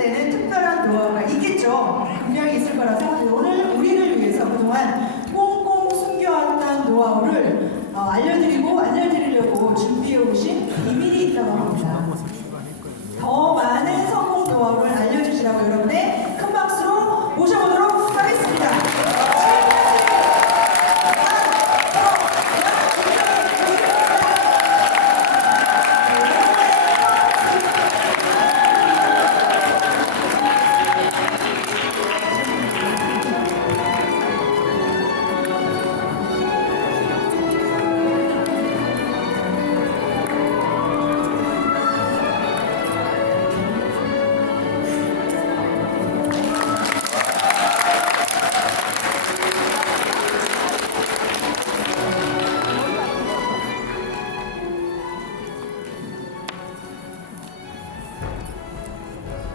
때는 특별한 노하우가 있겠죠. 분명히 있을 거라 생각해요. 오늘 우리를 위해서 그동안 꽁꽁 숨겨왔던 노하우를 알려드리려고 준비해 오신 비밀이 있다고 합니다. 더 많은 성공 노하우를 알려주시라고 여러분의 큰 박수로 모셔보도록 하겠습니다.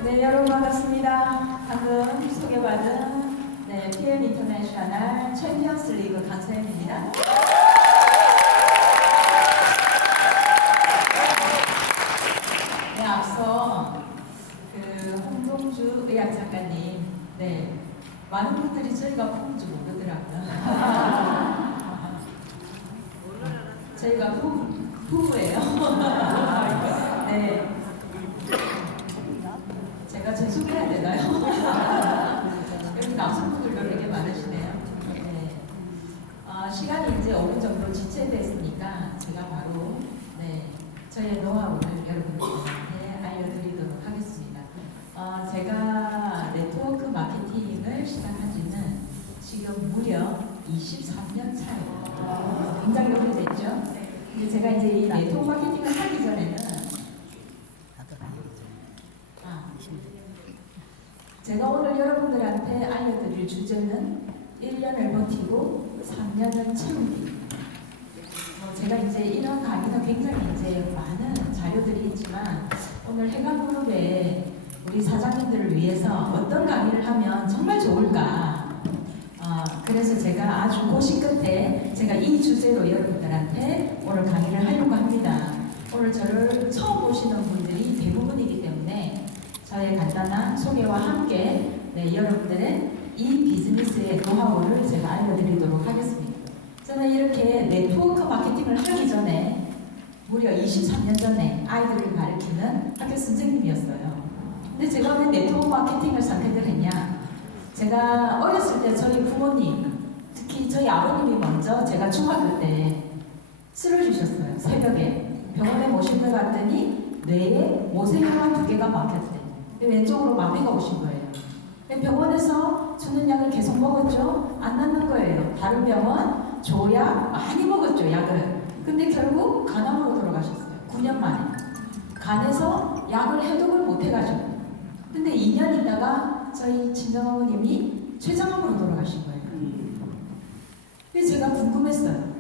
네, 여러분 반갑습니다. 방금 소개받은 PM 인터내셔널 챔피언스 리그 강서연입니다. 네, 앞서 홍동주 의학 작가님, 많은 분들이 저희가 홍주 모르더라고요. 저희가 부부예요. 네. 제가 제 소개해야 되나요? 여기 남성분들도 되게 많으시네요. 네. 시간이 이제 5분 정도 지체됐으니까 제가 바로 저의 노하우를 여러분들께 알려드리도록 하겠습니다. 제가 네트워크 마케팅을 시작한 지는 지금 무려 23년 차예요. 굉장히 오래됐죠? 근데 제가 이제 이 네트워크 마케팅을 하기 전에는 제가 오늘 여러분들한테 알려드릴 주제는 1년을 버티고 3년을 채우기. 제가 이제 이런 강의는 굉장히 이제 많은 자료들이 있지만 오늘 해가그룹의 우리 사장님들을 위해서 어떤 강의를 하면 정말 좋을까. 그래서 제가 아주 고심 끝에 제가 이 주제로 여러분들한테 오늘 강의를 하려고 합니다. 오늘 저를 처음 보시는 분들이 대부분이기 때문에 저의 간단한 소개와 함께 여러분들의 이 비즈니스의 노하우를 제가 알려드리도록 하겠습니다. 저는 이렇게 네트워크 마케팅을 하기 전에 무려 23년 전에 아이들을 가르치는 학교 선생님이었어요. 근데 제가 왜 네트워크 마케팅을 선택을 했냐? 제가 어렸을 때 저희 부모님, 특히 저희 아버님이 먼저 제가 중학교 때 쓰러지셨어요. 새벽에 병원에 모시고 갔더니 뇌에 모세혈관 2개가 막혔대. 왼쪽으로 마비가 오신 거예요. 병원에서 주는 약을 계속 먹었죠. 안 낫는 거예요. 다른 병원 조약 많이 먹었죠, 약을. 근데 결국 간암으로 돌아가셨어요. 9년 만에. 간에서 약을 해독을 못 해가지고. 근데 2년 있다가 저희 친정어머님이 췌장암으로 돌아가신 거예요. 그래서 제가 궁금했어요.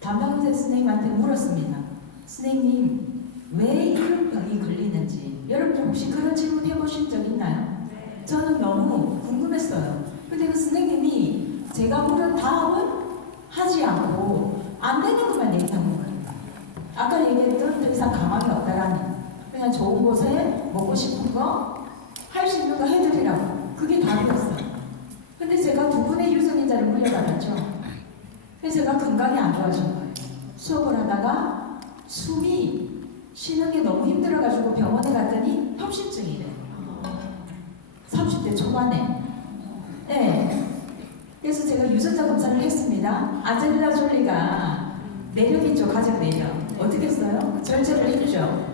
담당의사 선생님한테 물었습니다. 선생님, 왜 이런 병이 걸리는지 여러분 혹시 그런 질문 해보신 적 있나요? 저는 너무 궁금했어요. 근데 그 선생님이 제가 물은 다음은 하지 않고 안 되는 것만 얘기하는 거예요. 아까 얘기했던 더 이상 가망이 없다라는, 그냥 좋은 곳에 먹고 싶은 거 할 수 있는 거 해드리라고. 그게 답이었어요. 근데 제가 2분의 유전인자를 물려받았죠. 그래서 제가 건강이 안 좋아진 거예요. 수업을 하다가 숨이 쉬는 게 너무 힘들어가지고 병원에 갔더니 협심증이래. 30대 초반에. 네. 그래서 제가 유전자 검사를 했습니다. 안젤리나 졸리가 내력 있죠, 가정 내력. 어떻게 했어요? 절제를 했죠.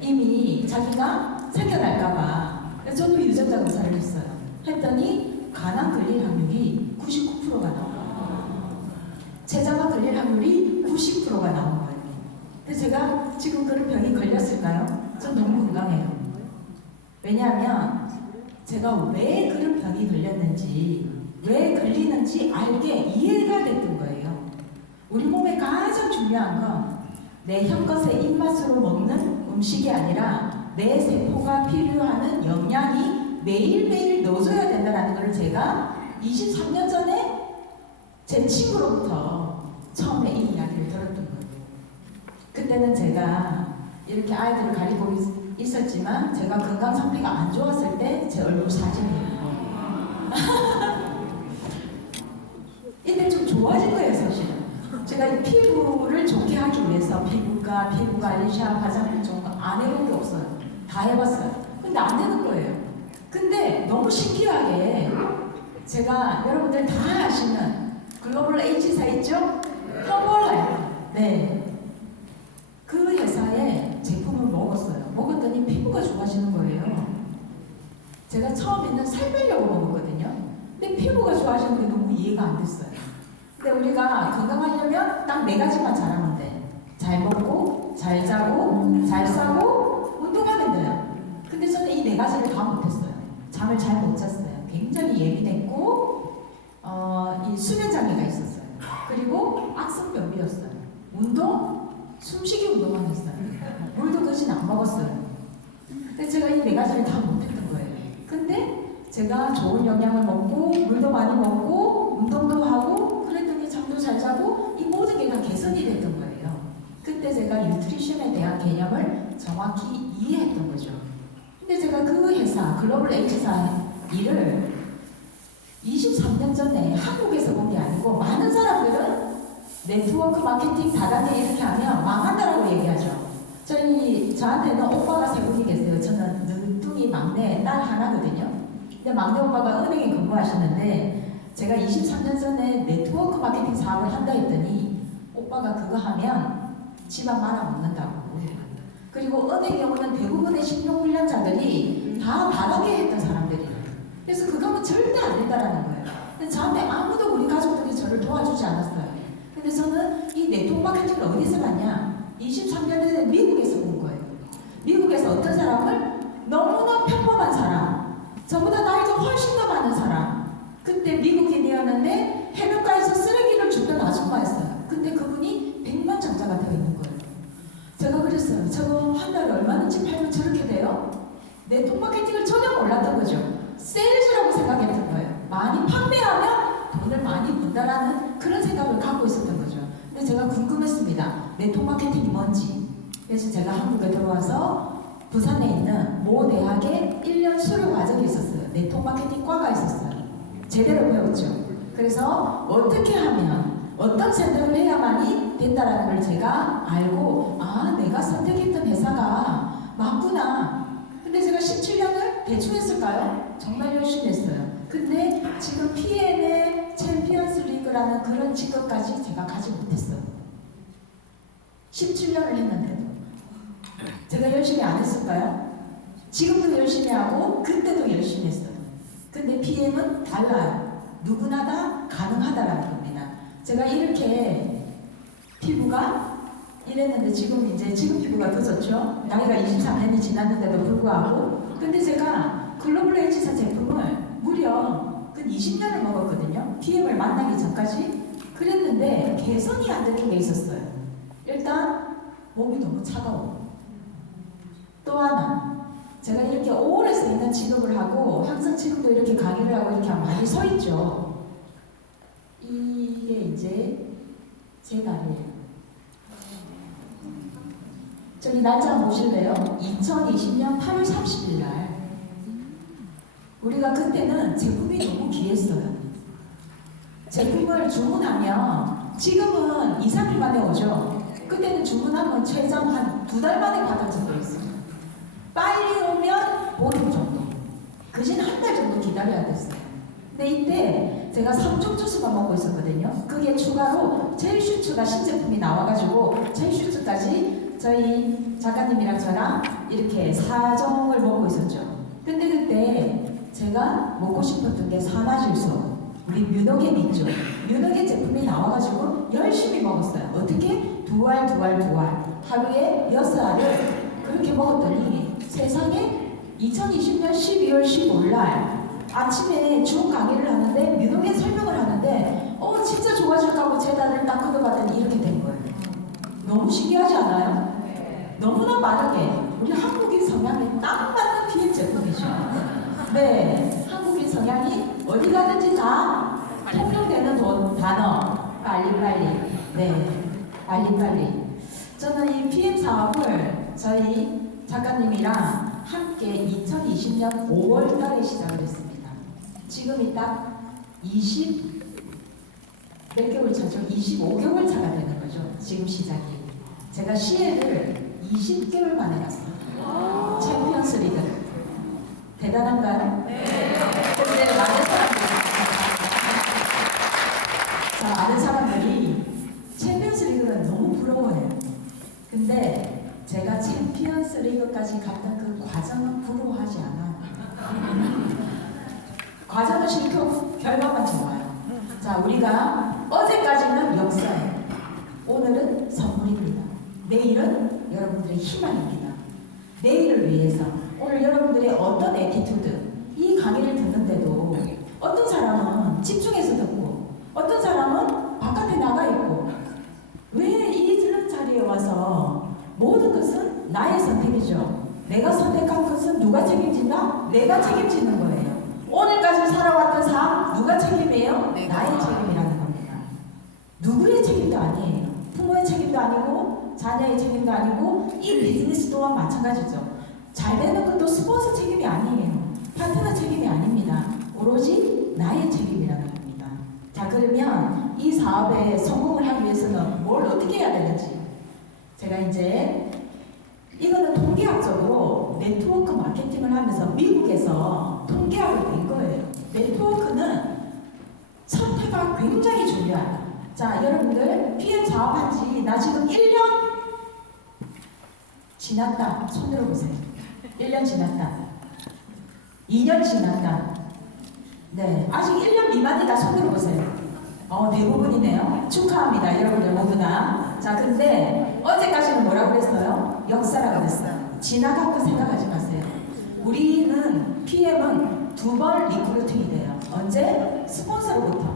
이미 자기가 생겨날까봐. 저도 유전자 검사를 했어요. 했더니 간암 걸릴 확률이 99%가 나와요. 췌장암 걸릴 확률이 90%가 나온 거예요. 근데 제가 지금 그런 병이 걸렸을까요? 전 너무 건강해요. 왜냐하면 제가 왜 그런 병이 걸렸는지, 왜 걸리는지 알게 이해가 됐던 거예요. 우리 몸에 가장 중요한 건 내 혀끝의 입맛으로 먹는 음식이 아니라 내 세포가 필요하는 영양이 매일매일 넣어줘야 된다는 걸 제가 23년 전에 제 친구로부터 처음에 이 이야기를 들었던 거예요. 그때는 제가 이렇게 아이들을 있었지만 제가 건강 상태가 안 좋았을 때 제 얼굴 사진이에요. 이때 좀 좋아진 거예요, 사실은. 제가 이 피부를 좋게 하기 위해서 피부과 피부 관리, 샤워, 화장품 좋은 거 안 해본 게 없어요. 다 해봤어요. 근데 안 되는 거예요. 근데 너무 신기하게 제가 여러분들 다 아시는 글로벌 H사 있죠? 허벌라이프. 네. 그 회사의 제품을 먹었어요. 먹었더니 피부가 좋아지는 거예요. 제가 처음에는 살 빼려고 먹었거든요. 근데 피부가 좋아지는 게 너무 이해가 안 됐어요. 근데 우리가 건강하려면 딱 4가지만 잘하면 돼. 잘 먹고, 잘 자고, 잘 싸고, 운동하면 돼요. 근데 저는 이 4가지를 다 못했어요. 잠을 잘 못 잤어요. 굉장히 예민했고, 이 수면장애가 있었어요. 그리고 악성변비였어요. 운동, 숨쉬기 운동만 했어요. 물도 거진 안 먹었어요. 근데 제가 이 4가지를 다 못했던 거예요. 근데 제가 좋은 영양을 먹고, 물도 많이 먹고, 운동도 하고, 그랬더니 잠도 잘 자고, 이 모든 게 다 개선이 됐던 거예요. 그때 제가 뉴트리션에 대한 개념을 정확히 이해했던 거죠. 근데 제가 그 회사, 글로벌 H사 일을 23년 전에 한국에서 본 게 아니고, 많은 사람들은 네트워크 마케팅 다단계 이렇게 하면 망한다라고 얘기하죠. 저한테는 오빠가 3분이 계세요. 저는 늦둥이 막내 딸 하나거든요. 근데 막내 오빠가 은행에 근무하시는데 제가 23년 전에 네트워크 마케팅 사업을 한다 했더니 오빠가 그거 하면 집안 말아먹는다고. 그리고 은행에 오는 대부분의 신용불량자들이 다 바라게 했던 사람들이에요. 그래서 그거 하면 절대 안 된다라는 거예요. 근데 저한테 아무도 우리 가족들이 저를 도와주지 않았어요. 근데 저는 이 네트워크 마케팅을 어디서 봤냐? 23년 전에 미국에서 본 거예요. 미국에서 어떤 사람을 너무나 평범한 사람, 저보다 나이가 훨씬 더 많은 사람, 그때 미국인이었는데 해변가에서 쓰레기를 줍던 아줌마였어요. 근데 그분이 100만 장자가 되어 있는 거예요. 제가 그랬어요. 저거 한 달에 얼마든지 팔면 저렇게 돼요? 네트워크 마케팅을 전혀 몰랐던 거죠. 세일즈라고 생각했던 거예요. 많이 판매하면 돈을 많이 번다라는 그런 생각을 갖고 있었던 거죠. 근데 제가 궁금했습니다. 네트워크 마케팅이 뭔지. 그래서 제가 한국에 들어와서 부산에 있는 모 대학에 1년 수료 과정이 있었어요. 네트워크 마케팅 과가 있었어요. 제대로 배웠죠. 그래서 어떻게 하면 어떤 선택을 해야만이 된다라는 걸 제가 알고, 아, 내가 선택했던 회사가 맞구나. 근데 제가 17년을 대충 했을까요? 정말 열심히 했어요. 근데 지금 PM의 챔피언스 리그라는 그런 직업까지 제가 가지 못했어요. 17년을 했는데도. 제가 열심히 안 했을까요? 지금도 열심히 하고 그때도 열심히 했어요. 근데 PM은 달라요. 누구나 다 가능하다라는 겁니다. 제가 이렇게 피부가 이랬는데 지금 피부가 더 좋죠? 나이가 23년이 지났는데도 불구하고. 근데 제가 글로벌 H사 제품을 무려 그 20년을 먹었거든요. PM을 만나기 전까지. 그랬는데 개선이 안 되는 게 있었어요. 일단 몸이 너무 차가워. 또 하나, 제가 이렇게 오래 서 있는 직업을 하고 항상 지금도 이렇게 강의를 하고 이렇게 많이 서 있죠. 이게 이제 제 다리예요. 저기 날짜 보실래요? 2020년 8월 30일 날. 우리가 그때는 제품이 너무 귀했어요. 제품을 주문하면 지금은 2, 3일 만에 오죠. 그때는 주문하면 최장 한 2달 만에 받은 적도 있어요. 빨리 오면 보름 정도. 그진 한 달 정도 기다려야 됐어요. 근데 이때 제가 3종 주스만 먹고 있었거든요. 그게 추가로 젤슈츠가 신제품이 나와가지고 젤슈츠까지 저희 작가님이랑 저랑 이렇게 4종을 먹고 있었죠. 근데 그때 제가 먹고 싶었던 게 산화질소, 우리 뮤노겐 있죠. 뮤노겐 제품이 나와가지고 열심히 먹었어요. 어떻게? 2알 하루에 6알을 그렇게 먹었더니 세상에 2020년 12월 15일 날 아침에 중 강의를 하는데 뮤노겐 설명을 하는데 진짜 좋아질까 하고 제 다리를 딱 걷어봤더니 이렇게 된 거예요. 너무 신기하지 않아요? 너무나 빠르게 우리 한국인 성향에 딱 맞는 PM 제품이죠. 네, 한국인 성향이 어디 가든지 다 통용되는 단어 빨리빨리. 네, 빨리빨리. 저는 이 PM 사업을 저희 작가님이랑 함께 2020년 5월 달에 시작을 했습니다. 지금이 딱 몇 개월 차죠? 25개월 차가 되는 거죠. 지금 시작이. 제가 시혜를 20개월 만에 났어요. 챔피언스 리그. 대단한가요? 네. 근데 많은 사람들이 챔피언스 리그는 너무 부러워해요. 근데 제가 챔피언스 리그까지 갔던 그 과정은 부러워하지 않아요. 과정은 싫고 결과만 좋아요. 자, 우리가 어제까지는 역사예요. 오늘은 선물입니다. 내일은 여러분들의 희망입니다. 내일을 위해서 오늘 여러분들의 어떤 애티튜드, 이 강의를 듣는데도 어떤 사람은 집중해서 듣고 어떤 사람은 바깥에 나가 있고, 왜 이런 자리에 와서 모든 것은 나의 선택이죠. 내가 선택한 것은 누가 책임진다? 내가 책임지는 거예요. 오늘까지 살아왔던 삶 누가 책임이에요? 나의 책임이라는 겁니다. 누구의 책임도 아니에요. 부모의 책임도 아니고 자녀의 책임도 아니고 이 비즈니스 또한 마찬가지죠. 잘 되는 것도 스폰서 책임이 아니에요. 파트너 책임이 아닙니다. 오로지 나의 책임이라는 겁니다. 자, 그러면 이 사업에 성공을 하기 위해서는 뭘 어떻게 해야 되는지, 제가 이제 이거는 통계학적으로 네트워크 마케팅을 하면서 미국에서 통계학을 낸 거예요. 네트워크는 첫 해가 굉장히 중요해요. 자, 여러분들 PM 사업한 지 나 지금 1년 지났다. 손 들어보세요. 1년 지났다. 2년 지났다. 네, 아직 1년 미만이다. 손 들어보세요. 대부분이네요. 축하합니다. 여러분들 모두나. 자, 근데 어제까지는 뭐라고 그랬어요? 역사라고 그랬어요. 지나간 거 생각하지 마세요. 우리는 PM은 2번 리크루팅이 돼요. 언제? 스폰서로부터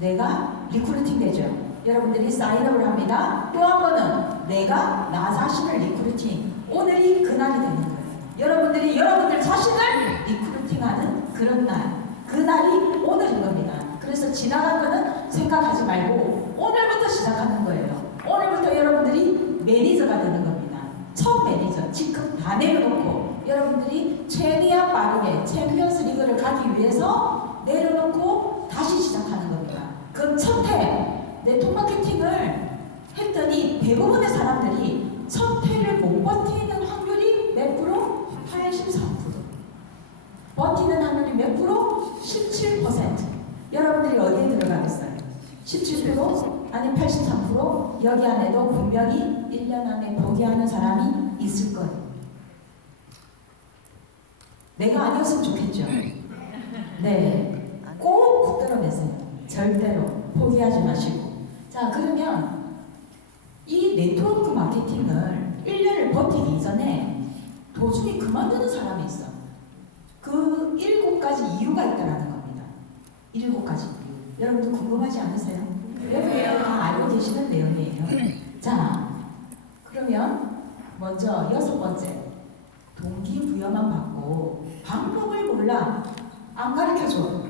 내가 리크루팅 되죠. 여러분들이 사인업을 합니다. 또 한 번은 내가 나 자신을 리크루팅. 오늘이 그날이 되는 거예요. 여러분들이 여러분들 자신을 리크루팅하는 그런 날. 그 날이 오늘인 겁니다. 그래서 지나간 거는 생각하지 말고 오늘부터 시작하는 거예요. 오늘부터 여러분들이 매니저가 되는 겁니다. 첫 매니저, 지금 다 내려놓고 여러분들이 최대한 빠르게 챔피언스 리그를 가기 위해서 내려놓고 다시 시작하는 겁니다. 그럼 첫 해 네트워크 마케팅을 했더니 대부분의 사람들이 첫 해를 못 버티는 확률이 몇 프로? 83%. 버티는 확률이 몇 프로? 17%. 여러분들이 어디에 들어가겠어요? 17%? 아니 83%? 여기 안에도 분명히 1년 안에 포기하는 사람이 있을 거예요. 내가 아니었으면 좋겠죠? 네. 꼭 붙들어내세요. 절대로 포기하지 마시고. 자, 그러면 이 네트워크 마케팅을 1년을 버티기 이전에 도중에 그만두는 사람이 있어. 그 7가지 이유가 있다라는 겁니다. 7가지 이유. 여러분들 궁금하지 않으세요? 여러분들 다 알고 계시는 내용이에요. 자, 그러면 먼저 6번째. 동기부여만 받고 방법을 몰라. 안 가르쳐줘.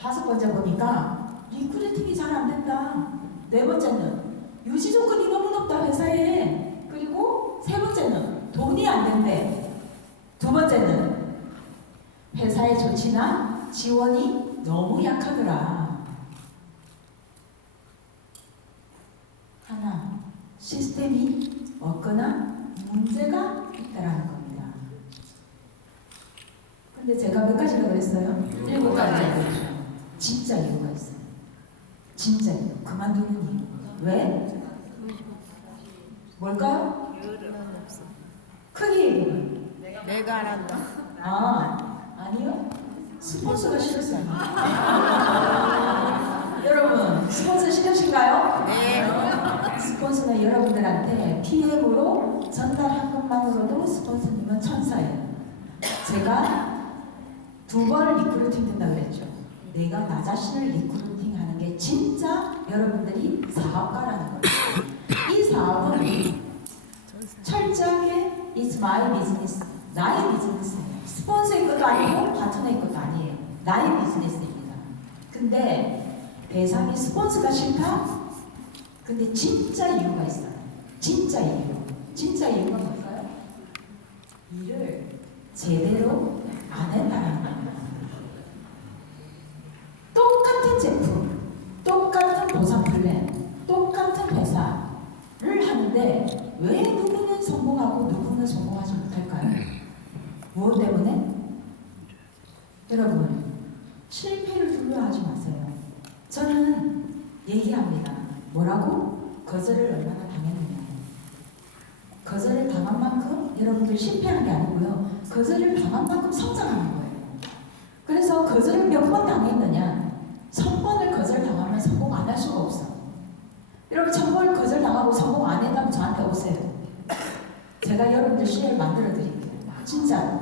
5번째 보니까 리크루팅이 잘 안 된다. 4번째는 유지 조건이 너무 높다 회사에. 그리고 3번째는 돈이 안 된대. 2번째는 회사의 조치나 지원이 너무 약하더라. 하나, 시스템이 없거나 문제가 있다라는 겁니다. 근데 제가 몇 가지라고 그랬어요? 7가지. 진짜 이유가 있어요. 진짜 이유. 그만두는 이유. 왜? 뭘까요? 크게 얘기해. 내가 안 한다. 아니요. 스폰서가 싫었어요. 여러분, 스폰서 싫으신가요? 네. 스폰서는 여러분들한테 PM으로 전달한 것만으로도 스폰서님은 천사예요. 제가 2번 리크루팅 된다고 그랬죠. 내가 나 자신을 리크루팅하는 게 진짜 여러분들이 사업가라는 거예요. 이 사업은 철저하게 It's my business. 나의 비즈니스예요. 스폰서의 것도 아니고 파트너의 것도 아니에요. 나의 비즈니스입니다. 근데 대상이 스폰서가 싫다? 근데 진짜 이유가 있어요. 진짜 이유. 진짜 이유가 뭘까요? 일을 제대로 안 했다는 겁니다. 똑같은 제품, 똑같은 보상 플랜, 똑같은 회사를 하는데 왜 누구는 성공하고 누구는 성공하지 못할까요? 무엇 때문에? 여러분, 실패를 두려워하지 마세요. 저는 얘기합니다. 뭐라고? 거절을 얼마나 당했느냐. 거절을 당한 만큼 여러분들 실패한 게 아니고요. 거절을 당한 만큼 성장하는 거예요. 그래서 거절을 몇 번 당했느냐? 1000번을 거절당하면 성공 안 할 수가 없어. 여러분 1000번 거절당하고 성공 안 했다면 저한테 오세요. 제가 여러분들 시를 만들어 드릴게요. 진짜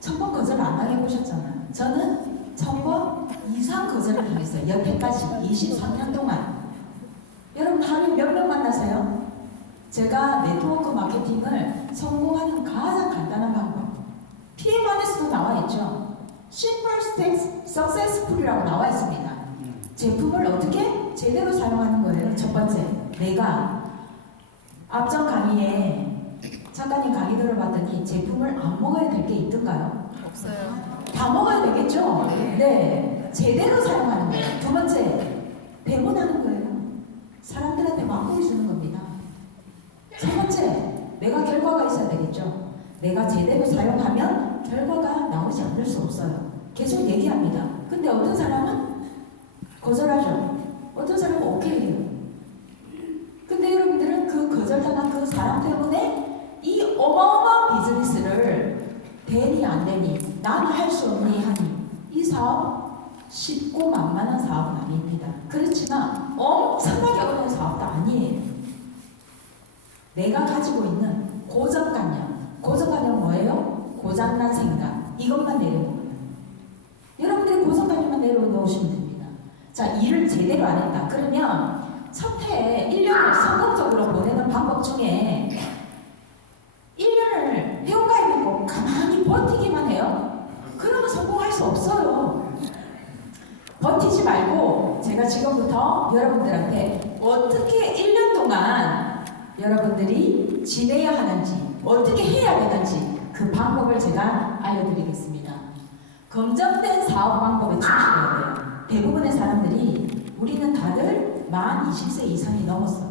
1000번 거절 안 당해보셨잖아요. 저는 1000번 이상 거절을 당했어요. 여태까지 23년 동안. 여러분 하루에 몇 명 만나세요? 제가 네트워크 마케팅을 성공하는 가장 간단한 방법. PM안에서도 나와 있죠. Simple Successful이라고 나와 있습니다. 제품을 어떻게 제대로 사용하는 거예요. 첫 번째, 내가 앞전 강의에 작가님 강의 들어봤더니 제품을 안 먹어야 될 게 있던가요? 없어요. 다 먹어야 되겠죠? 네. 제대로 사용하는 거예요. 두 번째, 배분하는 거예요. 사람들한테 맛보여 주는 겁니다. 세 번째, 내가 결과가 있어야 되겠죠? 내가 제대로 사용하면 결과가 나오지 않을 수 없어요. 계속 얘기합니다. 근데 어떤 사람은 거절하죠. 어떤 사람은 오케이 해요. 근데 여러분들은 그 거절당한 그 사람 때문에 이 어마어마한 비즈니스를 되니 안 되니 나는 할 수 없니 하니 이 사업 쉽고 만만한 사업은 아닙니다. 그렇지만 엄청나게 어려운 사업도 아니에요. 내가 가지고 있는 고정관념. 고정관념은 뭐예요? 고장난 생각. 이것만 내려놓으면. 여러분들이 고정관념만 내려놓으시면 됩니다. 자, 일을 제대로 안 했다. 그러면 첫 해에 1년을 성공적으로 보내는 방법 중에 1년을 회원가입했고 가만히 버티기만 해요? 그러면 성공할 수 없어요. 버티지 말고 제가 지금부터 여러분들한테 어떻게 1년 동안 여러분들이 지내야 하는지 어떻게 해야 되는지 그 방법을 제가 알려드리겠습니다. 검증된 사업 방법에 충실해야 돼요. 대부분의 사람들이 우리는 다들 만 20세 이상이 넘었어.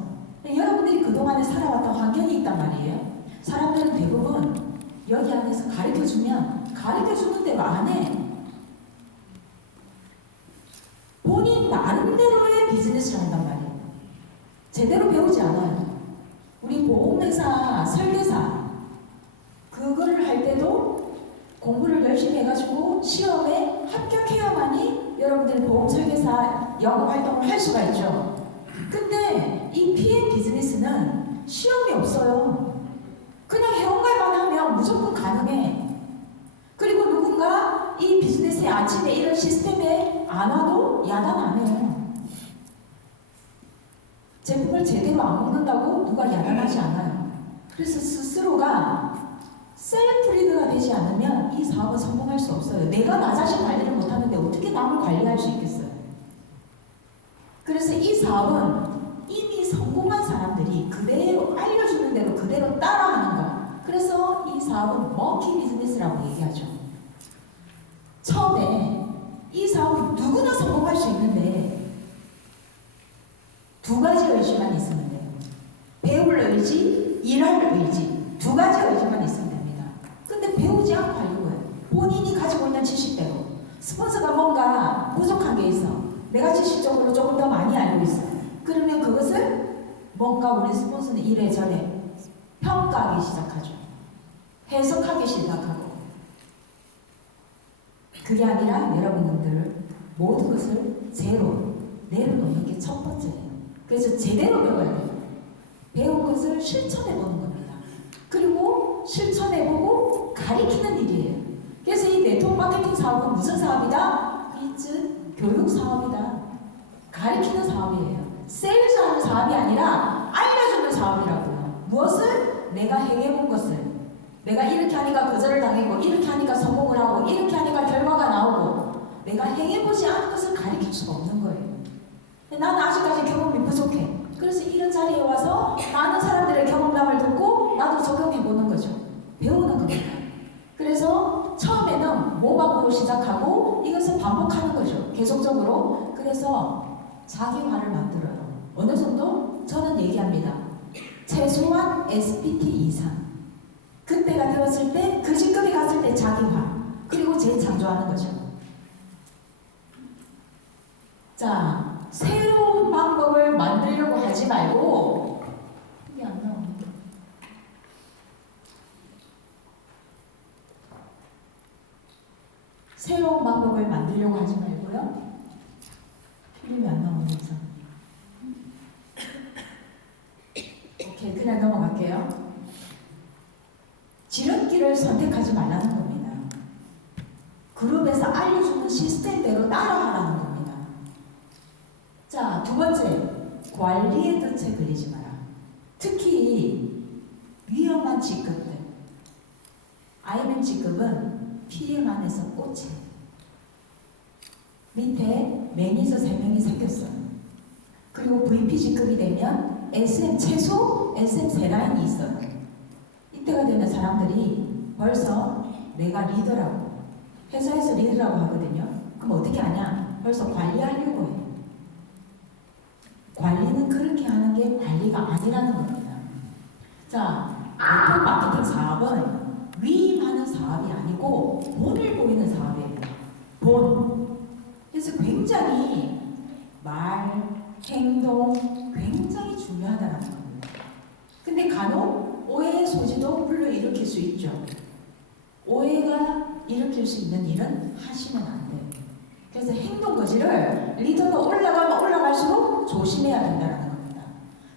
여러분들이 그동안에 살아왔던 환경이 있단 말이에요. 사람들은 대부분 여기 안에서 가르쳐주면 가르쳐주는 대로 안 해. 본인 나름대로의 비즈니스를 한단 말이에요. 제대로 배우지 않아요. 우리 보험회사 설계사 그거를 할 때도 공부를 열심히 해가지고 시험에 합격해야만이 여러분들 보험 설계사 영업 활동을 할 수가 있죠. 근데 이 PM 비즈니스는 시험이 없어요. 그냥 회원가입만 하면 무조건 가능해. 그리고 누군가 이 비즈니스의 아침에 이런 시스템에 안 와도 야단 안 해요. 제품을 제대로 안 먹는다고 누가 야단하지 않아요. 그래서 스스로가 셀프 리드가 되지 않으면 이 사업은 성공할 수 없어요. 내가 나 자신 관리를 못하는데 어떻게 남을 관리할 수 있겠어요? 그래서 이 사업은 이미 성공한 사람들이 그대로 알려주는 대로 그대로 따라하는 거. 그래서 이 사업은 머키 비즈니스라고 얘기하죠. 처음에 이 사업은 누구나 성공할 수 있는데 두 가지 의지만 있으면 돼요. 배울 의지, 일할 의지. 두 가지 의지만 있으면 됩니다. 근데 배우지 않고 하려고 해요. 본인이 가지고 있는 지식대로. 스폰서가 뭔가 부족한 게 있어. 내가 지식적으로 조금 더 많이 알고 있어. 그러면 그것을 뭔가 우리 스폰서는 이래저래 평가하기 시작하죠. 해석하기 시작하고. 그게 아니라 여러분들 모든 것을 제로 내려놓는 게 첫 번째예요. 그래서 제대로 배워야 돼요. 배운 것을 실천해보는 겁니다. 그리고 실천해보고 가리키는 일이에요. 그래서 이 네트워크 마케팅 사업은 무슨 사업이다? 이즈 교육 사업이다. 가리키는 사업이에요. 세일즈하는 사업이 아니라 알려주는 사업이라고요. 무엇을? 내가 행해본 것을. 내가 이렇게 하니까 거절을 당했고 이렇게 하니까 성공을 하고 이렇게 하니까 결과가 나오고 내가 행해보지 않은 것을 가리킬 수가 없는 거예요. 나는 아직까지 경험이 부족해. 그래서 이런 자리에 와서 많은 사람들의 경험담을 듣고 나도 적용해보는 거죠. 배우는 겁니다. 그래서 처음에는 모방으로 시작하고 이것을 반복하는 거죠. 계속적으로. 그래서 자기화를 만들어요. 어느 정도? 저는 얘기합니다. 최소한 SPT 이상. 그때가 되었을 때, 그 직급에 갔을 때 자기화. 그리고 재창조하는 거죠. 자, 새로운 방법을 만들려고 하지 말고, 이게 안 나오는데. 새로운 방법을 만들려고 하지 말고요. 필름이 안 나오는 이상. 오케이, 그냥 넘어갈게요. 지름길을 선택하지 말라는 겁니다. 그룹에서 알려주는 시스템대로 따라하라는 겁니다. 자, 두 번째, 관리의 덫에 걸리지 마라. 특히 위험한 직급들. IMM 직급은 PM 안에서 꽂혀. 밑에 매니저 3명이 생겼어요. 그리고 VP 직급이 되면 SM 최소 SM 3라인이 있어요. 이때가 되면 사람들이 벌써 내가 리더라고, 회사에서 리더라고 하거든요. 그럼 어떻게 하냐? 벌써 관리하려고 해요. 관리는 그렇게 하는 게 관리가 아니라는 겁니다. 자, 네트워크 마케팅 사업은 위임하는 사업이 아니고 본을 보이는 사업이에요. 본. 그래서 굉장히 말, 행동 굉장히 중요하다는 겁니다. 근데 간혹 오해의 소지도 불러일으킬 수 있죠. 오해가 일으킬 수 있는 일은 하시면 안 돼요. 그래서 행동 거지를 리더가 올라가면 올라갈수록 조심해야 된다는 겁니다.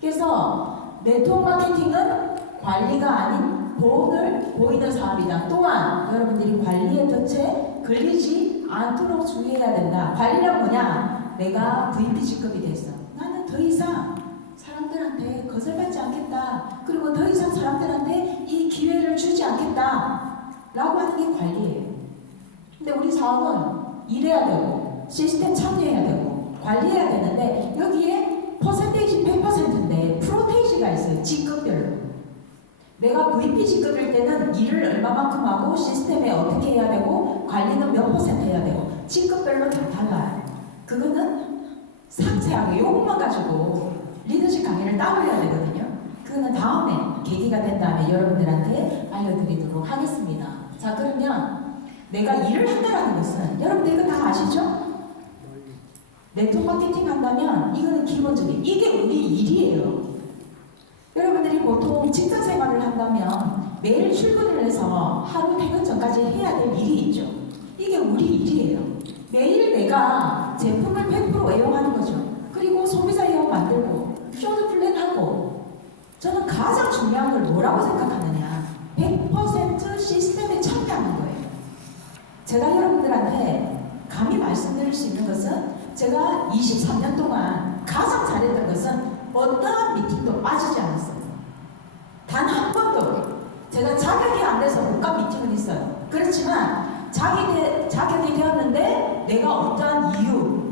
그래서 네트워크 마케팅은 관리가 아닌 본을 보이는 사업이다. 또한 여러분들이 관리의 덫에 걸리지 않도록 주의해야 된다. 관리란 뭐냐? 내가 VP 직급이 됐어. 나는 더 이상 사람들한테 거절받지 않겠다. 그리고 더 이상 사람들한테 이 기회를 주지 않겠다. 라고 하는 게 관리예요. 근데 우리 사업은 일해야 되고 시스템 참여해야 되고 관리해야 되는데 여기에 퍼센테이지 100%인데 프로테이지가 있어요. 직급별로. 내가 VP 직급일 때는 일을 얼마만큼 하고 시스템에 어떻게 해야 되고 관리는 몇 퍼센트 해야 되고 직급별로 다 달라요. 그거는 상세하게 요것만 가지고 리더십 강의를 따로 해야 되거든요. 그거는 다음에 계기가 된 다음에 여러분들한테 알려드리도록 하겠습니다. 자, 그러면 내가 일을 한다는 것은 여러분들 이거 다 아시죠? 네트워크 마케팅 한다면 이거는 기본적인 이게 우리 일이에요. 여러분들이 보통 직장 생활을 한다면 매일 출근을 해서 하루 퇴근 전까지 해야 될 일이 있죠. 이게 우리 일이에요. 매일 내가 제품을 100% 애용하는 거죠. 그리고 소비자 이용 만들고 쇼드 플랜하고 저는 가장 중요한 걸 뭐라고 생각하느냐 100% 시스템에 참여하는 거예요. 제가 여러분들한테 감히 말씀드릴 수 있는 것은 제가 23년 동안 가장 잘했던 것은 어떠한 미팅도 빠지지 않았어요. 단 한 번도 제가 자격이 안 돼서 못 간 미팅은 있어요. 그렇지만 자격이 되었는데 내가 어떠한 이유,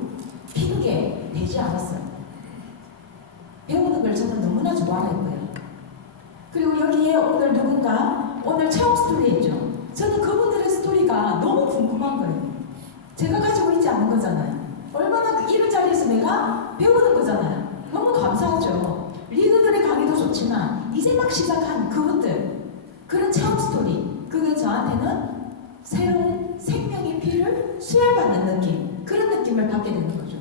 핑계 되지 않았어요. 배우는 걸 저는 너무나 좋아했고요. 그리고 여기에 오늘 누군가 오늘 체험 스토리 있죠. 저는 그분들의 스토리가 너무 궁금한 거예요. 제가 가지고 있지 않은 거잖아요. 얼마나 이런 자리에서 내가 배우는 거잖아요. 너무 감사하죠. 리더들의 강의도 좋지만 이제 막 시작한 그분들 그런 체험 스토리 그게 저한테는 새로운 생명의 피를 수혈받는 느낌 그런 느낌을 받게 되는 거죠.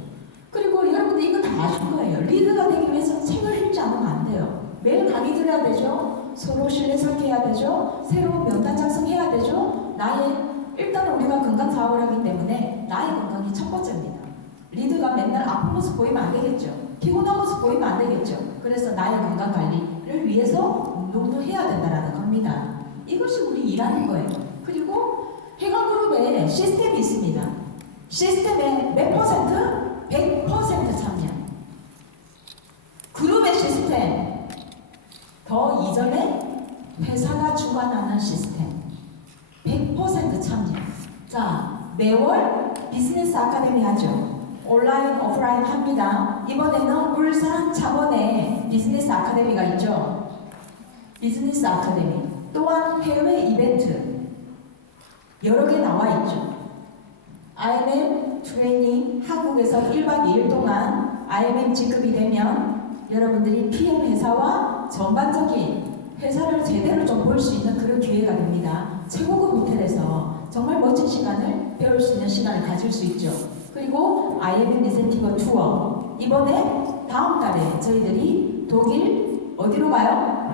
그리고 여러분들 이거 다 아실 거예요. 리더가 되기 위해서 책을 읽지 않으면 안 돼요. 매일 강의 들어야 되죠. 서로 신뢰 쌓게 해야 되죠. 새로운 명단 작성해야 되죠. 일단 우리가 건강 사업을 하기 때문에 나의 건강이 첫 번째입니다. 리더가 맨날 아픈 모습 보이면 안 되겠죠. 피곤한 모습 보이면 안 되겠죠. 그래서 나의 건강 관리를 위해서 운동도 해야 된다는 겁니다. 이것이 우리 일하는 거예요. 그리고 해관그룹에 시스템이 있습니다. 시스템의 몇 퍼센트? 100% 참여. 그룹의 시스템. 더 이전에 회사가 주관하는 시스템. 100% 참여. 자, 매월 비즈니스 아카데미 하죠. 온라인, 오프라인 합니다. 이번에는 울산 창원에 비즈니스 아카데미가 있죠. 비즈니스 아카데미. 또한 해외 이벤트 여러 개 나와 있죠. IMM 트레이닝 한국에서 1박 2일 동안 IMM 지급이 되면 여러분들이 PM 회사와 전반적인 회사를 제대로 좀 볼 수 있는 그런 기회가 됩니다. 최고급 호텔에서 정말 멋진 시간을 배울 수 있는 시간을 가질 수 있죠. 그리고 IMM 인센티브 투어. 이번에 다음 달에 저희들이 독일 어디로 가요?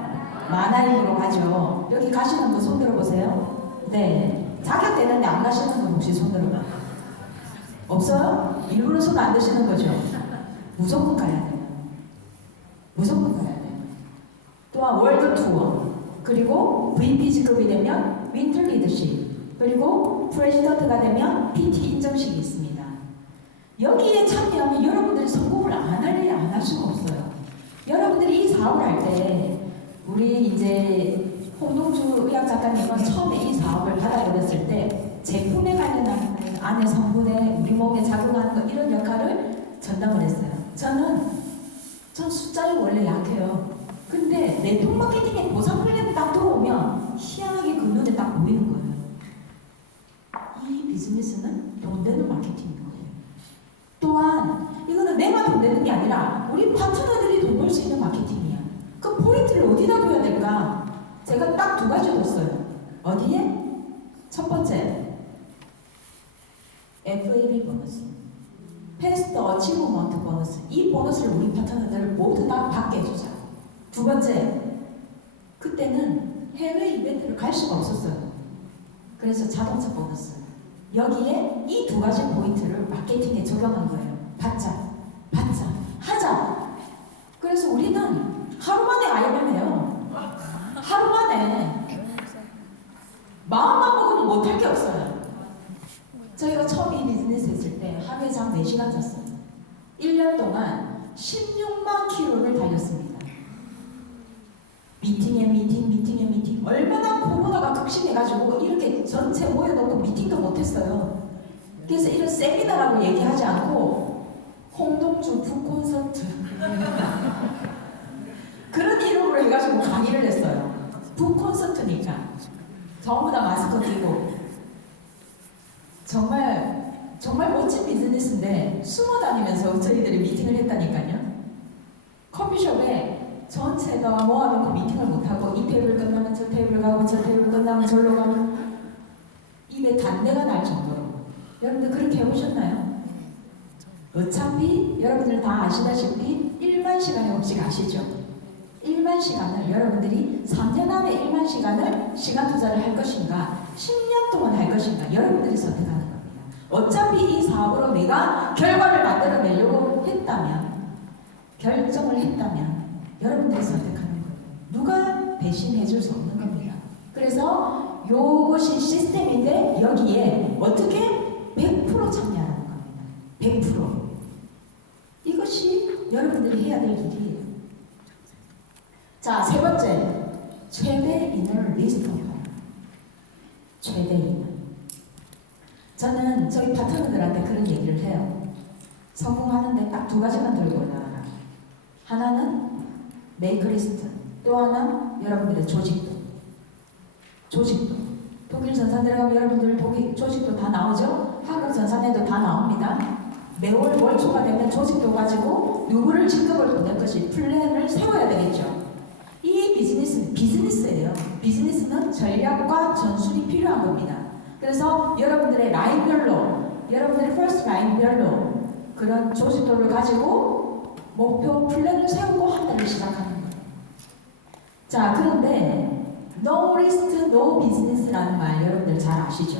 마나임으로 가죠. 여기 가시는 분 손 들어보세요. 네. 자격되는데 안 가시는 분 혹시 손 들어봐? 없어요? 일부러 손 안 드시는 거죠? 무조건 가야 돼요. 무조건 가야 돼요. 또한 월드 투어. 그리고 VP직급이 되면 윈터 리더십. 그리고 프레지던트가 되면 PT 인정식이 있습니다. 여기에 참여하면 여러분들이 성공을 안 할 수가 없어요. 여러분들이 이 사업을 할 때 우리 이제 홍동주 의학 작가님은 처음에 이 사업을 받아들였을 때 제품에 관련한 안의 성분에 우리 몸에 작용하는 거 이런 역할을 전담을 했어요. 전 숫자에 원래 약해요. 근데 네트워크 마케팅에 보상 플랜 딱 들어오면 희한하게 그 눈에 딱 보이는 거예요. 이 비즈니스는 돈 되는 마케팅인 거예요. 또한 이거는 내가 돈 내는 게 아니라 우리 파트너들이 돈 벌 수 있는 마케팅이야. 그 포인트를 어디다 둬야 될까? 제가 딱 두 가지 뒀어요. 어디에? 첫 번째, FAB 보너스, 패스트 어치브먼트 보너스. 이 보너스를 우리 파트너들 모두 다 받게 해주자. 두 번째, 그때는 해외 이벤트를 갈 수가 없었어요. 그래서 자동차 보너스. 여기에 이 두 가지 포인트를 마케팅에 적용한 거예요. 받자, 하자. 그래서 우리는 하루 만에 IMM 해요. 하루 만에. 마음만 먹으면 못할 게 없어요. 저희가 처음 이 비즈니스 했을 때 하루에 잠 4시간 잤어요. 1년 동안 16만 킬로를 달렸습니다. 미팅에 미팅. 얼마나 코로나가 극심해가지고 이렇게 전체 모여놓고 미팅도 못했어요. 그래서 이런 세미나라고 얘기하지 않고 홍동주 북콘서트 그런 이름으로 해가지고 강의를 했어요. 북콘서트니까 전부 다 마스크 끼고 정말 멋진 비즈니스인데 숨어 다니면서 저희들이 미팅을 했다니까요. 커피숍에 전체가 모아놓고 미팅을 못하고 이 테이블 끝나면 저 테이블 가고 저 테이블 끝나면 절로 가고 입에 단내가 날 정도로. 여러분들 그렇게 해보셨나요? 어차피 여러분들 다 아시다시피 1만 시간의 법칙 아시죠? 1만 시간을 여러분들이 3년 안에 1만 시간을 시간 투자를 할 것인가 10년 동안 할 것인가 여러분들이 선택하는 겁니다. 어차피 이 사업으로 내가 결과를 만들어내려고 했다면 결정을 했다면 여러분들이 선택하는 거예요. 누가 배신해줄 수 없는 겁니다. 그래서 이것이 시스템인데 여기에 어떻게 100% 참여하는 겁니다. 100%. 이것이 여러분들이 해야 될 일이에요. 자, 세 번째. 최대 인을 리스트업하라. 최대 인을. 저는 저희 파트너들한테 그런 얘기를 해요. 성공하는데 딱 두 가지만 들고 올라가라. 하나는 메이크리스트, 또 하나 여러분들의 조직도. 독일 전산 들어가면 여러분들 독일 조직도 다 나오죠? 한국 전산에도 다 나옵니다. 매월 월초가 되면 조직도 가지고 누구를 직급을 보낼 것이 플랜을 세워야 되겠죠. 이 비즈니스예요. 비즈니스는 전략과 전술이 필요한 겁니다. 그래서 여러분들의 라인별로, 여러분들의 퍼스트 라인별로 그런 조직도를 가지고 목표 플랜을 세우고 한 달을 시작하는 거예요. 자, 그런데 No risk, no business라는 말 여러분들 잘 아시죠?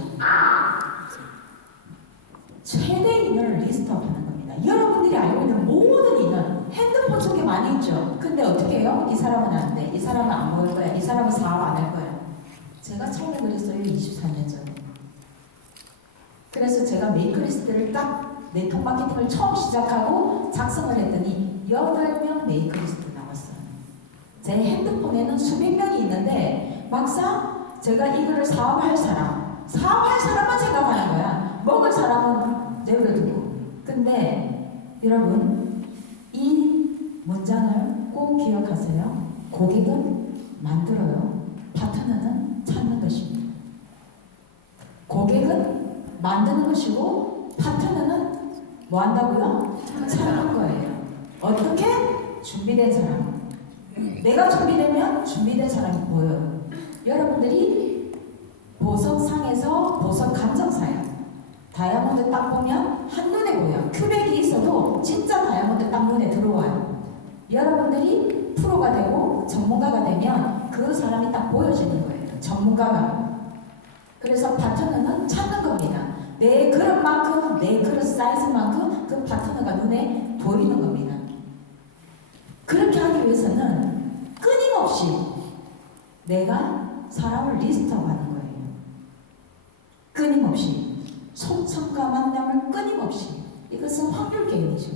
최대 인원을 리스트업하는 겁니다. 여러분들이 알고 있는 모든 인원, 핸드폰 속에 많이 있죠. 근데 어떻게 해요? 이 사람은 안 돼. 이 사람은 안 먹을 거야. 이 사람은 사업 안 할 거야. 제가 처음에 그랬어요. 24년 전에. 그래서 제가 메이크리스트를 딱 네트워크 마케팅을 처음 시작하고 작성을 했더니 8명 메이크리스트 나왔어요. 제 핸드폰에는 수백 명이 있는데 막상 제가 이거를 사업할 사람만 생각하는 거야. 먹을 사람은 내버려두고. 근데 여러분 이 문장을 꼭 기억하세요. 고객은 만들어요. 파트너는 찾는 것입니다. 고객은 만드는 것이고 파트너는 뭐 한다고요? 찾는 거예요. 어떻게? 준비된 사람. 내가 준비되면 준비된 사람이 보여요. 여러분들이 보석상에서 보석 감정사예요. 다이아몬드 딱 보면 한눈에 보여요. 큐백이 있어도 진짜 다이아몬드 딱 눈에 들어와요. 여러분들이 프로가 되고 전문가가 되면 그 사람이 딱 보여지는 거예요. 전문가가. 그래서 파트너는 찾는 겁니다. 내 그릇만큼, 내 그릇 사이즈만큼 그 파트너가 눈에 보이는 겁니다. 그렇게 하기 위해서는 끊임없이 내가 사람을 리스트업하는 거예요. 끊임없이. 소청과 만남을 끊임없이. 이것은 확률 게임이죠.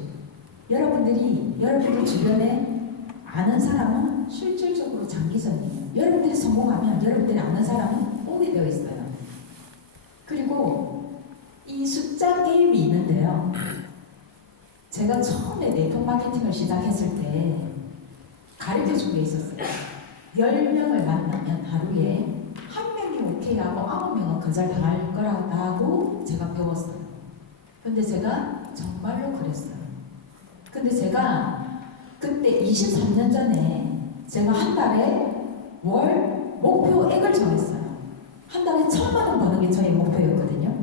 여러분들 주변에 아는 사람은 실질적으로 장기전이에요. 여러분들이 성공하면 여러분들이 아는 사람은 오게 되어 있어요. 그리고 이 숫자 게임이 있는데요. 제가 처음에 네트워크 마케팅을 시작했을 때 가르쳐 준 게 있었어요. 10명을 만나면 하루에 1명이 오케이 하고 9명은 거절 당할 거라고 제가 배웠어요. 근데 제가 정말로 그랬어요. 근데 제가 그때 23년 전에 제가 한 달에 월 목표액을 정했어요. 한 달에 1,000만 원 버는 게 저의 목표였거든요.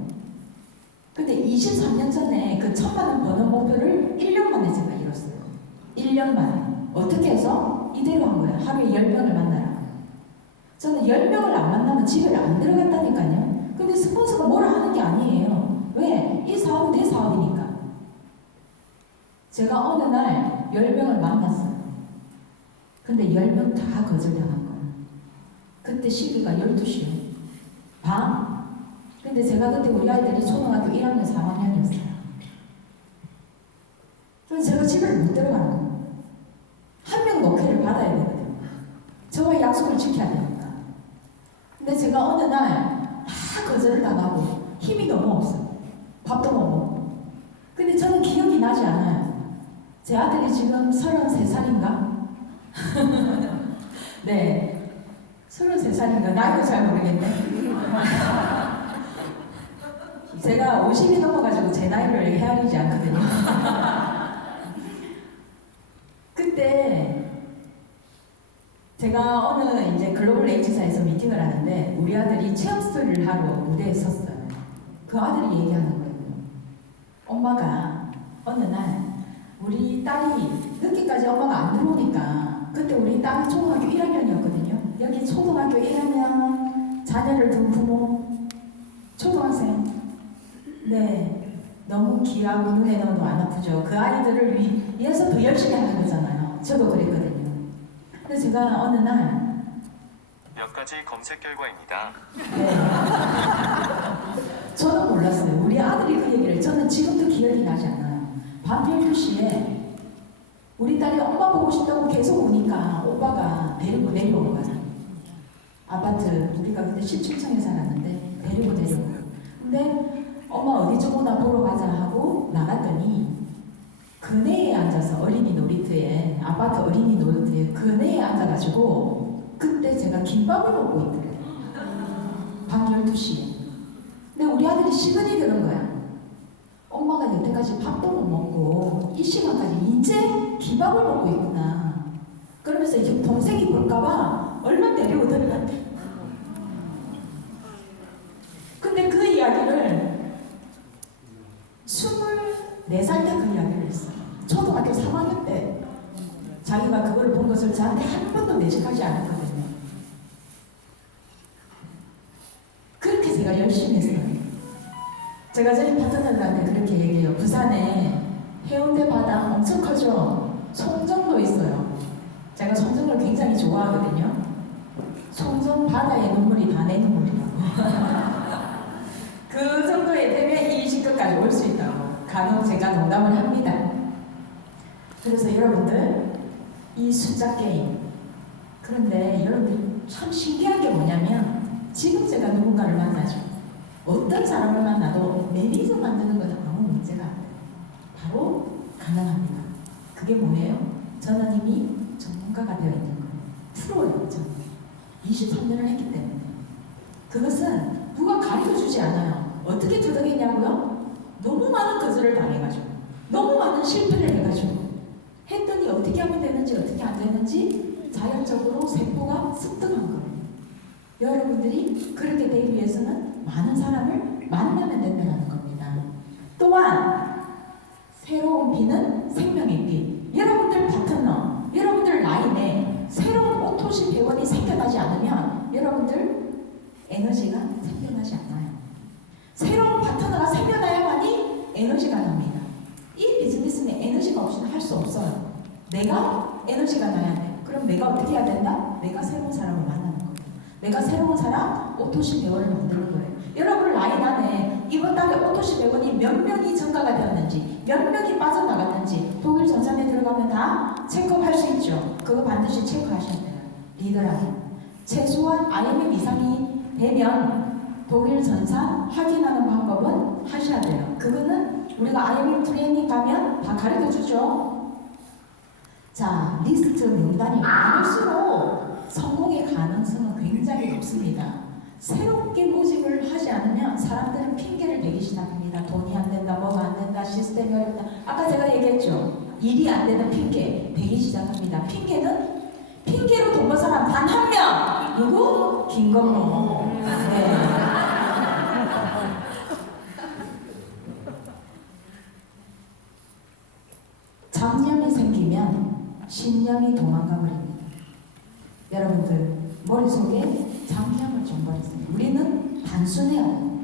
근데 23년 전에 그 1,000만 원 버는 목표를 1년 만에 제가 이뤘어요. 1년 만에. 어떻게 해서? 이대로 한 거예요. 하루에 10명을 만나라. 저는 10명을 안 만나면 집에 안 들어갔다니까요. 근데 스폰서가 뭐라 하는 게 아니에요. 왜? 이 사업은 내 사업이니까. 제가 어느 날 10명을 만났어요. 근데 10명 다 거절당한 거예요. 그때 시기가 12시요. 밤. 근데 제가 그때 우리 아이들이 초등학교 1학년, 3학년이었어요. 그래서 제가 집을 못 들어가는 거예요. 한 명 녹회를 받아야 되거든요. 저와의 약속을 지켜야 되니까. 근데 제가 어느 날 다 거절을 당하고 힘이 너무 없어요. 밥도 못 먹고. 근데 저는 기억이 나지 않아요. 제 아들이 지금 33살인가? 네. 33살인가? 나이도 잘 모르겠네. 제가 50이 넘어가지고 제 나이를 헤아리지 않거든요. 그때 제가 어느 이제 글로벌 H사에서 미팅을 하는데 우리 아들이 체험 스토리를 하고 무대에 섰어요. 그 아들이 얘기하는 거예요. 엄마가 어느 날 우리 딸이 늦게까지 엄마가 안 들어오니까 그때 우리 딸이 초등학교 1학년이었거든요. 여기 초등학교 1학년 자녀를 둔 부모 초등학생 네 너무 귀하고 눈에 넣어도 안 아프죠. 그 아이들을 위해서 더 열심히 하는 거잖아요. 저도 그랬거든요. 근데 제가 어느 날 몇 가지 검색 결과입니다. 네. 저는 몰랐어요. 우리 아들이 그 얘기를 저는 지금도 기억이 나지 않아요. 밤 12시에 우리 딸이 엄마 보고 싶다고 계속 오니까 오빠가 데리고 내려온 거야. 아파트 우리가 그때 17층에 살았는데 데리고 내려온 거야. 근데 엄마 어디 좀 오나 보러 가자 하고 나갔더니 그네에 앉아서 어린이 놀이터에 아파트 어린이 놀이터에 그네에 앉아가지고 그때 제가 김밥을 먹고 있더래요. 밤 12시에. 근데 우리 아들이 시간이 되는 거야. 엄마가 여태까지 밥도 못 먹고 이 시간까지 이제 김밥을 먹고 있구나. 그러면서 이제 동생이 볼까봐 얼른 데리고 들어갔대. 근데 그 이야기를 24살 때 그 이야기를 했어요. 초등학교 3학년 때 자기가 그걸 본 것을 저한테 한 번도 내색하지 않았거든요. 그렇게 제가 열심히 했어요. 제가 저희 파트너들한테 그렇게 얘기해요. 부산에 해운대 바다 엄청 커죠? 송정도 있어요. 제가 송정을 굉장히 좋아하거든요. 송정 바다의 눈물이 다 내 눈물이라고. 그 정도에 되면 이 시급까지 올 수 있다고 간혹 제가 농담을 합니다. 그래서 여러분들 이 숫자 게임 그런데 여러분들 참 신기한 게 뭐냐면 지금 제가 누군가를 만나죠. 어떤 사람을 만나도 매니저 만드는 건 아무 문제가 안 돼요. 바로 가능합니다. 그게 뭐예요? 저는 이미 전문가가 되어 있는 거예요. 프로예요. 저는 23년을 했기 때문에. 그것은 누가 가르쳐주지 않아요. 어떻게 두덕했냐고요? 너무 많은 거절을 당해가지고 너무 많은 실패를 해가지고 했더니 어떻게 하면 되는지 어떻게 안 되는지 자연적으로 세포가 습득한 거예요. 여러분들이 그렇게 되기 위해서는 많은 사람을 만나면 된다는 겁니다. 또한 새로운 비는 생명의 비. 여러분들 파트너, 여러분들 라인에 새로운 오토시 배원이 생겨나지 않으면 여러분들 에너지가 생겨나지 않아요. 새로운 파트너가 생겨나야만이 에너지가 납니다. 이 비즈니스는 에너지가 없이는 할 수 없어요. 내가 에너지가 나야 돼. 그럼 내가 어떻게 해야 된다? 내가 새로운 사람을 만나는 겁니다. 내가 새로운 사람, 오토시 배원을 만드는 거예요. 여러분 라인 안에 이번 달에 오토시 배원이 몇 명이 증가가 되었는지, 몇 명이 빠져나갔는지 독일 전산에 들어가면 다 체크할 수 있죠. 그거 반드시 체크하셔야 돼요. 리더라인. 최소한 IMF 이상이 되면 독일 전산 확인하는 방법은 하셔야 돼요. 그거는 우리가 IMF 트레이닝 가면 다 가르쳐 주죠. 자, 리스트 명단이 많을수록 성공의 가능성은 굉장히 높습니다. 새롭게 모집을 하지 않으면 사람들은 핑계를 대기 시작합니다. 돈이 안 된다, 뭐가 안 된다, 시스템이 어렵다. 아까 제가 얘기했죠. 일이 안 되는 핑계 대기 시작합니다. 핑계는 핑계로 돈 번 사람 단 한 명. 누구? 김건모. 네. 잡념이 생기면 신념이 도망가 버립니다. 여러분들 머릿속에 잡념을 좀 버리세요. 우리는 단순해요.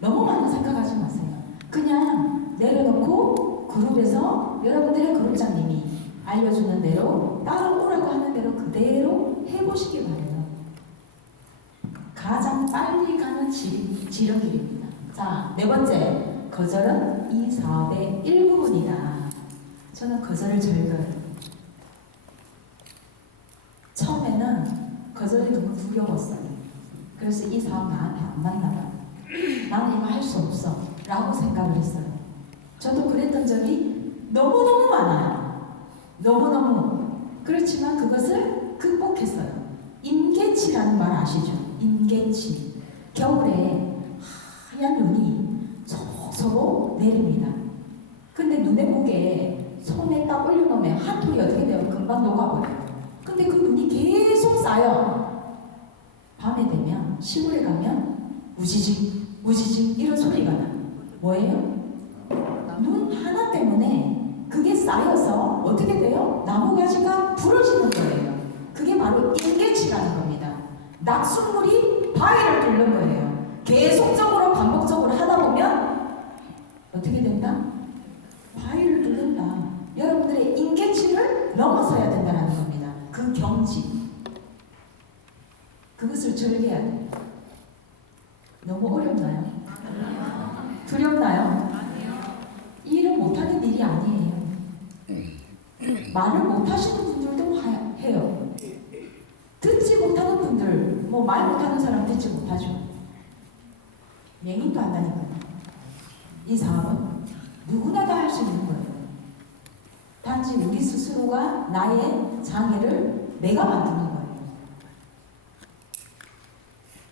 너무 많은 생각하지 마세요. 그냥 내려놓고 그룹에서 여러분들의 그룹장님이 알려주는 대로 따라오라고 하는 대로 그대로 해보시기 바래요. 가장 빨리 가는 지름길입니다. 자, 네 번째, 거절은 이 사업의 일부분이다. 저는 거절을 즐겨요. 처음에는 거절이 너무 두려웠어요. 그래서 이 사업 나한테 안 맞나 봐. 나는 이거 할 수 없어 라고 생각을 했어요. 저도 그랬던 적이 너무너무 많아요. 너무너무. 그렇지만 그것을 극복했어요. 임계치라는 말 아시죠? 임계치. 겨울에 하얀 눈이 서로 내립니다. 근데 눈에 보게 손에 딱 올려놓으면 한 톨이 어떻게 돼요? 금방 녹아버려요. 근데 그 눈이 계속 쌓여. 밤에 되면 시골에 가면 우지직 우지직 이런 소리가 나요. 뭐예요? 눈 하나 때문에 그게 쌓여서 어떻게 돼요? 나무가지가 부러지는 거예요. 그게 바로 임계치라는 겁니다. 낙숫물이 바위를 뚫는 거예요. 계속적으로 반복적으로 하다 보면 어떻게 된다? 바위를 뚫는다. 여러분들의 임계치를 넘어서야 된다는 겁니다. 그 경지. 그것을 즐겨야 돼요. 너무 어렵나요? 두렵나요? 이 일은 못하는 일이 아니에요. 말을 못하시는 분들도 해요. 듣지 못하는 분들, 뭐 말 못하는 사람 듣지 못하죠. 맹인도 한다니까요. 이 사업은 누구나 다 할 수 있는 거예요. 단지 우리 스스로가 나의 장애를 내가 만드는 거예요.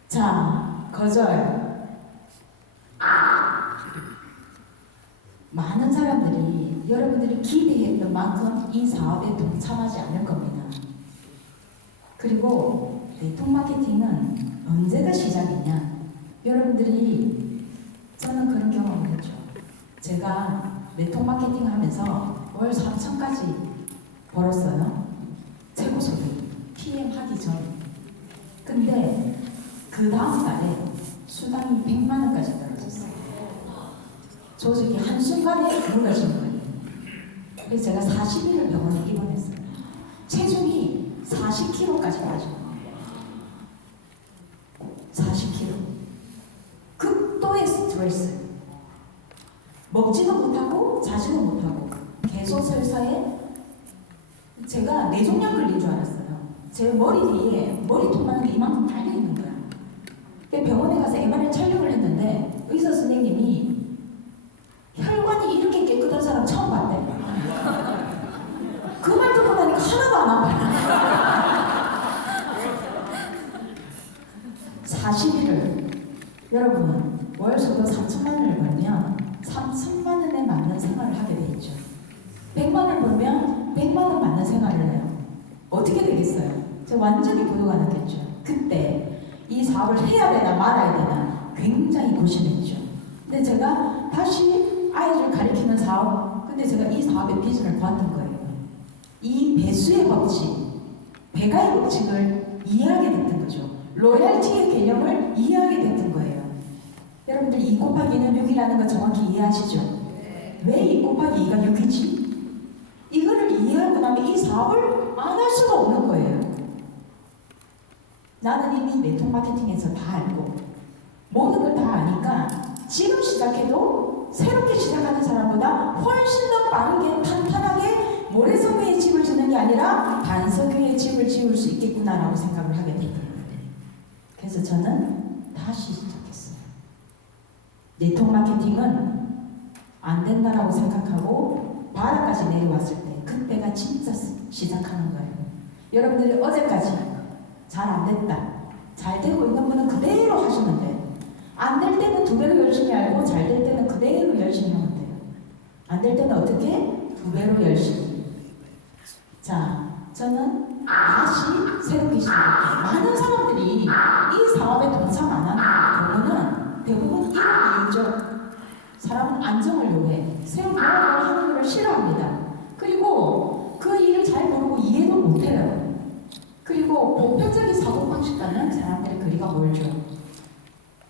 자, 거절. 많은 사람들이 여러분들이 기대했던 만큼 이 사업에 동참하지 않을 겁니다. 그리고 네트워크 마케팅은 언제가 시작이냐? 여러분들이 저는 그런 경험을 했죠. 제가 네트워크 마케팅 하면서 월 3천까지 벌었어요. 최고 소득 PM 하기 전. 근데 그 다음 달에 수당이 100만 원까지 떨어졌어요. 조직이 한순간에 무너진 거예요. 그래서 제가 40일을 병원에 입원했어요. 체중이 40kg까지 빠져요. 40kg. 극도의 스트레스. 먹지도 못하고 자지도 못하고 계속 설사에 제가 뇌종양 걸린 줄 알았어요. 제 머리 뒤에 머리통만 게 이만큼 달려있는 거야. 병원에 가서 MRI 촬영을 했는데 의사 선생님이 혈관이 이렇게 깨끗한 사람 처음 봤어요. 여러분 월 소득 3천만 원을 벌면 3천만 원에 맞는 생활을 하게 돼 있죠. 100만 원을 벌면 100만 원 맞는 생활을 해요. 어떻게 되겠어요? 저 완전히 부도가 났겠죠. 그때 이 사업을 해야 되나 말아야 되나 굉장히 고심했죠. 근데 제가 다시 아이를 가리키는 사업, 근데 제가 이 사업의 비전을 보았던 거예요. 이 배수의 법칙, 배가의 법칙을 이해하게 됐던 거죠. 로얄티의 개념을 이해하게 됐던 거예요. 여러분들 2 곱하기 2는 6이라는 거 정확히 이해하시죠? 왜 2 곱하기 2가 6이지? 이거를 이해하고 나면 이 사업을 안 할 수가 없는 거예요. 나는 이미 네트워크 마케팅에서 다 알고 모든 걸 다 아니까 지금 시작해도 새롭게 시작하는 사람보다 훨씬 더 빠르게 탄탄하게 모래성 위에 집을 짓는 게 아니라 반석 위에 집을 지을 수 있겠구나라고 생각을 하게 됐던 거예요. 그래서 저는 다시 시작했어요. 네트워크 마케팅은 안 된다라고 생각하고 바닥까지 내려왔을 때 그때가 진짜 시작하는 거예요. 여러분들이 어제까지 잘 안 됐다, 잘 되고 있는 분은 그대로 하시면 돼요. 안 될 때는 2배로 열심히 알고 잘 될 때는 그대로 열심히 하면 돼요. 안 될 때는 어떻게? 2배로 열심히. 자, 저는 다시 새롭게 시작해요. 많은 사람들이 이 사업에 동참 안 하는 대부분 이런 이유죠. 사람은 안정을 요해. 새로운 경험을 하는 걸 싫어합니다. 그리고 그 일을 잘 모르고 이해도 못해요. 그리고 보편적인 사고방식과는 사람들의 거리가 멀죠.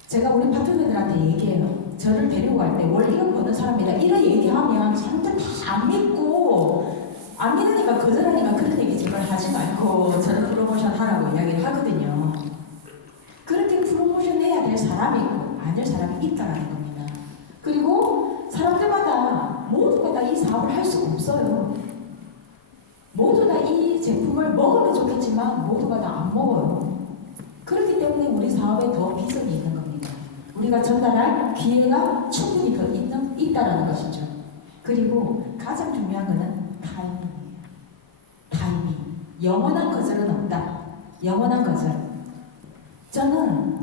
제가 우리 파트너들한테 얘기해요. 저를 데리고 갈 때 원래 이런 버는 사람이다 이런 얘기하면 사람들 다 안 믿고 안 믿으니까 거절하니까 그런 얘기 제발 하지 말고 저를 프로모션 하라고 이야기를 하거든요. 그렇게 프로모션 해야 될 사람이 있고 안 될 사람이 있다는 겁니다. 그리고 사람들마다 모두가 다 이 사업을 할 수 없어요. 모두 다 이 제품을 먹으면 좋겠지만 모두가 다 안 먹어요. 그렇기 때문에 우리 사업에 더 비전이 있는 겁니다. 우리가 전달할 기회가 충분히 더 있다라는 것이죠. 그리고 가장 중요한 것은 타이밍이에요. 타이밍. 영원한 거절은 없다. 영원한 거절. 저는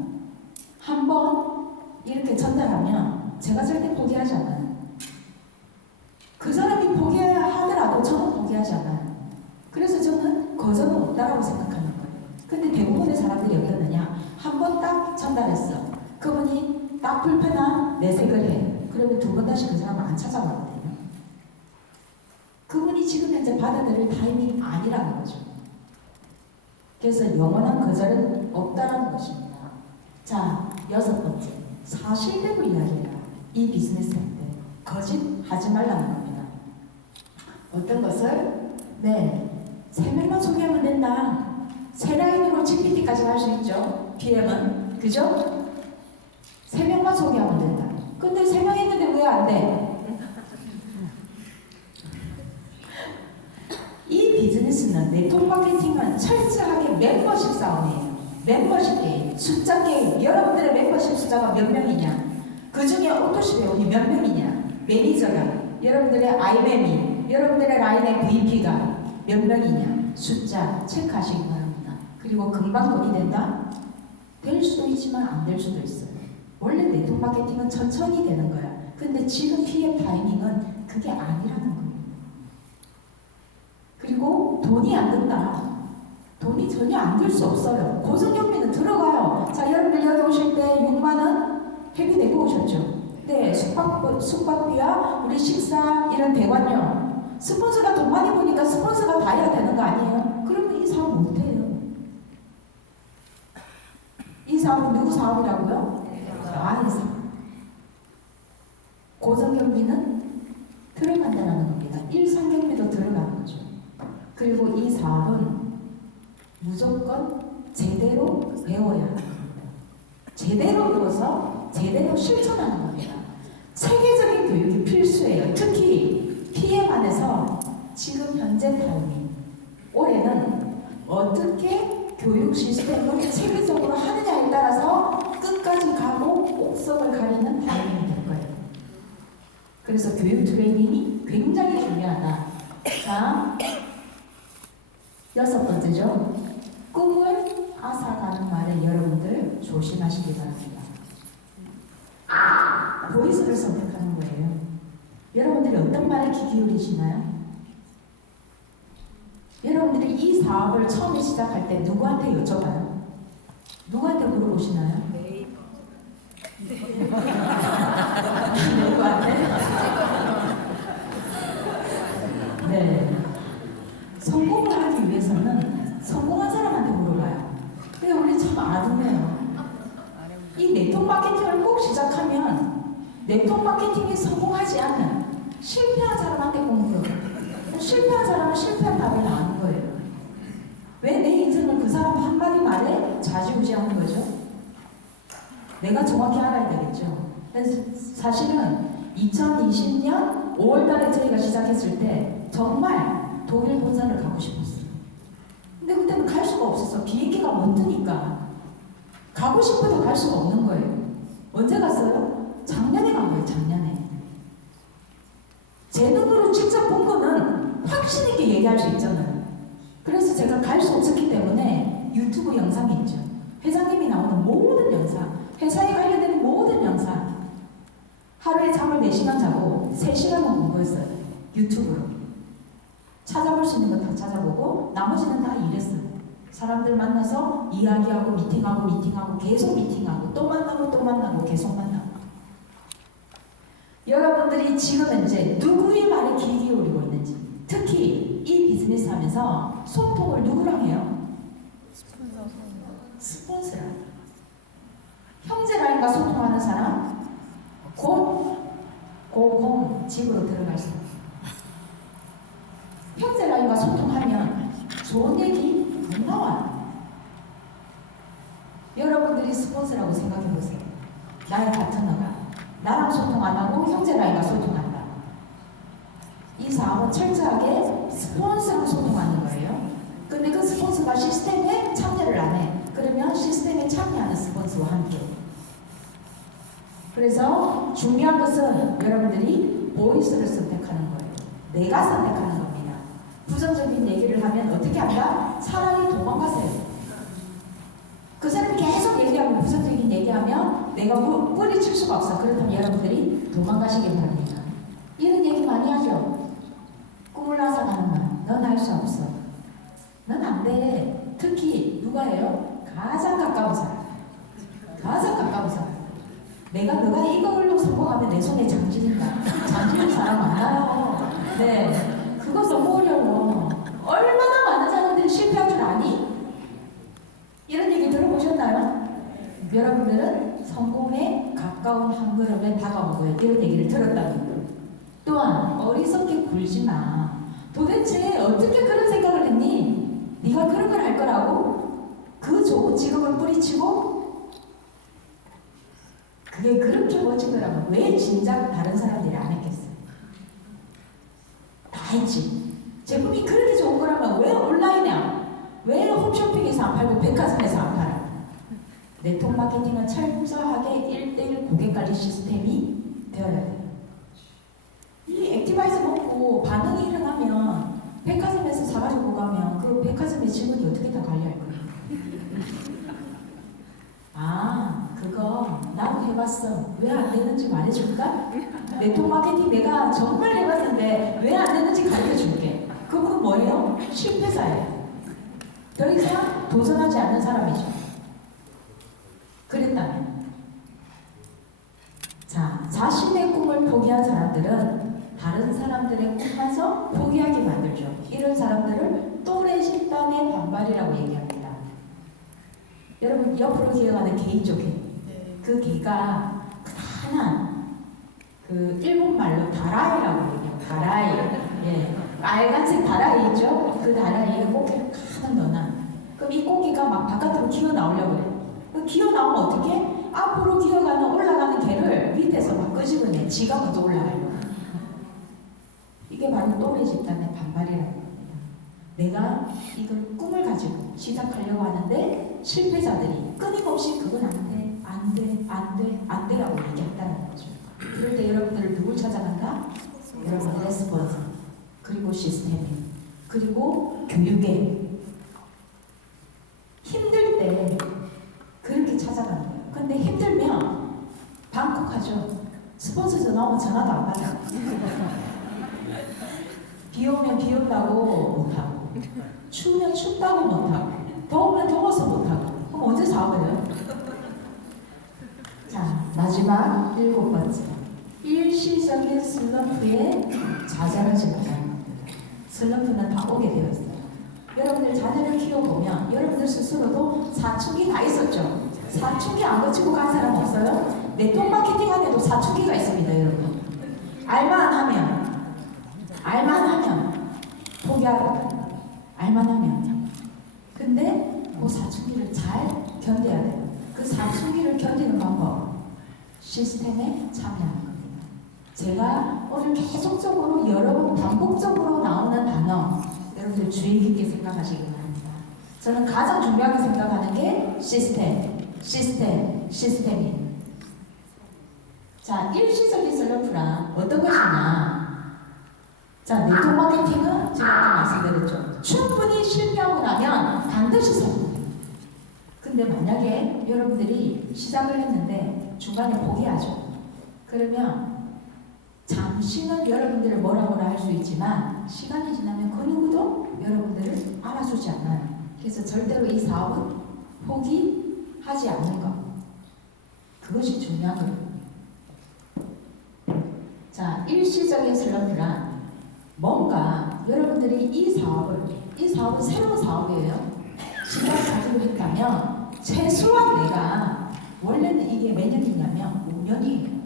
한번 이렇게 전달하면 제가 절대 포기하지 않아요. 그 사람이 포기하더라도 저는 포기하지 않아요. 그래서 저는 거절은 없다라고 생각하는 거예요. 근데 대부분의 사람들이 어떻느냐? 한 번 딱 전달했어. 그분이 딱 불편한 내색을 해. 그러면 2번 다시 그 사람을 안 찾아가거든요. 그분이 지금 현재 받아들일 타이밍이 아니라는 거죠. 그래서 영원한 거절은 없다라는 것입니다. 자, 6번째. 사실대로 이야기해라. 이 비즈니스 할 때 거짓 하지 말라는 겁니다. 어떤 것을? 네, 3명만 소개하면 된다. 3라인으로 GPT까지 할 수 있죠. PM은. 그죠? 3명만 소개하면 된다. 근데 3명 했는데 왜 안 돼? 이 비즈니스는 네트워크 마케팅은 철저하게 멤버십 싸움이에요. 멤버십 게임, 숫자 게임. 여러분들의 멤버십 숫자가 몇 명이냐? 그 중에 오토시 배우니 몇 명이냐? 매니저가, 여러분들의 아이엠이, 여러분들의 라인의 VP가 몇 명이냐? 숫자 체크하시기 바랍니다. 그리고 금방 돈이 된다? 될 수도 있지만 안 될 수도 있어요. 원래 네트워크 마케팅은 천천히 되는 거야. 근데 지금 PM 타이밍은 그게 아니라는 거예요. 그리고 돈이 안 든다. 돈이 전혀 안 들 수 없어요. 고정경비는 들어가요. 자, 여러분들 여기 오실 때 6만원 회비 내고 오셨죠? 네, 숙박비와 우리 식사 이런 대관료. 스폰서가 돈 많이 보니까 스폰서가 다 해야 되는 거 아니에요? 그러면 이 사업 못해요. 이 사업은 누구 사업이라고요? 아니 사업. 고정경비는 들어간다는 겁니다. 일상경비도 들어가는 거죠. 그리고 이 사업은 무조건 제대로 배워야 하는 겁니다. 제대로 배워서 제대로 실천하는 겁니다. 체계적인 교육이 필수예요. 특히 PM 안에서 지금 현재 타이밍, 올해는 어떻게 교육 시스템을 체계적으로 하느냐에 따라서 끝까지 가고 옥석을 가리는 타이밍이 될 거예요. 그래서 교육 트레이닝이 굉장히 중요하다. 자, 6번째죠. 꿈을 앗아가는 말에 여러분들 조심하시기 바랍니다. 보이스를 선택하는 거예요. 여러분들이 어떤 말에 귀 기울이시나요? 여러분들이 이 사업을 처음에 시작할 때 누구한테 여쭤봐요? 누구한테 물어보시나요? 누구한테? 네. 성공을 하기 위해서는 성공한 사람한테 물어봐요. 근데 우리 참 아름해요. 이 네트워크 마케팅을 꼭 시작하면 네트워크 마케팅이 성공하지 않는 실패한 사람한테 꼭 물어요. 실패한 사람은 실패한 답이 나오는 거예요. 왜 내 인생을 그 사람 한마디 말에 좌지우지하는 거죠? 내가 정확히 알아야 되겠죠. 그래서 사실은 2020년 5월달에 저희가 시작했을 때 정말 독일 본사를 가고 싶었어요. 근데 그때는 갈 수가 없었어. 비행기가 못 뜨니까. 가고 싶어도 갈 수가 없는 거예요. 언제 갔어요? 작년에 간 거예요. 작년에. 제 눈으로 직접 본 거는 확신 있게 얘기할 수 있잖아요. 그래서 제가 갈 수 없었기 때문에 유튜브 영상이 있죠. 회장님이 나오는 모든 영상, 회사에 관련된 모든 영상, 하루에 잠을 4시간 자고 3시간만 공부했어요. 유튜브로. 찾아볼 수 있는 거 다 찾아보고 나머지는 다 일했어요. 사람들 만나서 이야기하고 미팅하고 계속 미팅하고 또 만나고 계속 만나고. 여러분들이 지금 이제 누구의 말에 귀 기울이고 있는지, 특히 이 비즈니스 하면서 소통을 누구랑 해요? 스폰서랑. 형제라인과 소통하는 사람 공 집으로 들어갈 사람. 형제라인과 소통하면 좋은 얘기 못 나와요. 여러분들이 스폰서라고 생각해 보세요. 나의 파트너가 나랑 소통 안 하고 형제라인과 소통한다. 이 사업은 철저하게 스폰서로 소통하는 거예요. 근데 그 스폰서가 시스템에 참여를 안 해. 그러면 시스템에 참여하는 스폰서와 함께. 그래서 중요한 것은 여러분들이 보이스를 선택하는 거예요. 내가 선택하는 겁니다. 부정적인 얘기를 하면 어떻게 한다? 차라리 도망가세요. 그 사람이 계속 얘기하고 부정적인 얘기하면 내가 뿌리칠 수가 없어. 그렇다면 여러분들이 도망가시길 바랍니다. 이런 얘기 많이 하죠. 꿈을 앗아가는 말. 넌 할 수 없어. 넌 안 돼. 특히 누가 해요? 가장 가까운 사람. 가장 가까운 사람. 너가 이걸로 성공하면 내 손에 장지린다. 장지는 사람 많아요. 네. 그거 너무 어려워. 얼마나 많은 사람들이 실패할 줄 아니? 이런 얘기 들어보셨나요? 여러분들은 성공에 가까운 한 걸음에 다가온 거예요. 이런 얘기를 들었다는 거예요. 또한 어리석게 굴지 마. 도대체 어떻게 그런 생각을 했니? 네가 그런 걸 할 거라고? 그 좋은 직업을 뿌리치고? 그게 그렇게 멋진 거라면 왜 진작 다른 사람들이 안 했겠어요? 다 했지. 제품이 그렇게 좋은 거라면 왜 온라인이야? 왜 홈쇼핑에서 안 팔고 백화점에서 안 팔아? 네트워크 마케팅은 철저하게 1:1 고객관리 시스템이 되어야 돼요. 이 액티바이스 먹고 반응이 일어나면 백화점에서 사가지고 가면 그 백화점의 직원이 어떻게 다 관리할 거예요? 아, 그거 나도 해봤어. 왜 안 되는지 말해줄까? 네트워크 마케팅 내가 정말 해봤는데 왜 안 되는지 가르쳐줄게. 그분은 뭐예요? 실패자예요. 더 이상 도전하지 않는 사람이죠. 그랬다면 자, 자신의 꿈을 포기한 사람들은 다른 사람들의 꿈마저 포기하게 만들죠. 이런 사람들을 또래 집단의 반발이라고 얘기합니다. 여러분 옆으로 기어가는 개인 쪽에 그 개가 크다란 그 일본 말로 다라이라고 얘기해요. 다라이. 예. 빨간색 다라이 있죠? 그 다라이에 꽃게를 가득 넣어놔. 그럼 이 꽃게가 막 바깥으로 기어 나오려고 그래요. 그 기어 나오면 어떻게? 앞으로 기어가는 올라가는 개를 밑에서 막 끄집어내. 지가 먼저 올라가려고. 이게 바로 또래 집단의 반발이라고 합니다. 내가 이걸 꿈을 가지고 시작하려고 하는데 실패자들이 끊임없이 그건 안 돼, 안 돼, 안 돼, 안 돼라고 얘기한다는 거죠. 그럴 때 여러분들을 누굴 찾아간다? 여러분들의 스폰서, 그리고 시스템, 그리고 교육에 힘들 때 그렇게 찾아가는 거예요. 근데 힘들면 방콕하죠. 스폰서 전화 오면 전화도 안 받아. 비 오면 비 온다고 못하고, 추우면 춥다고 못하고, 더우면 더워서 못하고. 그럼 언제 사업을요? 자, 마지막 7번째. 일시적인 슬럼프에 좌절하지 말라는 겁니다. 슬럼프는 다 오게 되어 있어요. 여러분들 자녀를 키워보면 여러분들 스스로도 사춘기 다 있었죠? 사춘기 안 거치고 간 사람 없어요? 네트워크 마케팅 안에도 사춘기가 있습니다, 여러분. 알만하면 포기하라. 알만하면. 근데 그 사춘기를 잘 견뎌야 돼요. 그 사춘기를 견디는 방법, 시스템에 참여하는 겁니다. 제가 오늘 계속적으로 여러 번 반복적으로 나오는 단어, 여러분들 주의 깊게 생각하시기 바랍니다. 저는 가장 중요하게 생각하는 게 시스템이에요. 자, 일시적인 슬럼프란 어떤 것이냐? 자, 네트워크 마케팅은 제가 아까 말씀드렸죠. 충분히 실패하고 나면 반드시 성공해요. 근데 만약에 여러분들이 시작을 했는데 중간에 포기하죠. 그러면 잠시는 여러분들을 뭐라 할 수 있지만 시간이 지나면 그 누구도 여러분들을 알아주지 않아요. 그래서 절대로 이 사업은 포기하지 않는 것. 그것이 중요한 거예요. 자, 일시적인 슬럼프란 뭔가 여러분들이 이 사업은 새로운 사업이에요. 시간을 가지고 있다면 최소한 내가 원래는 이게 몇 년이냐면 5년이에요.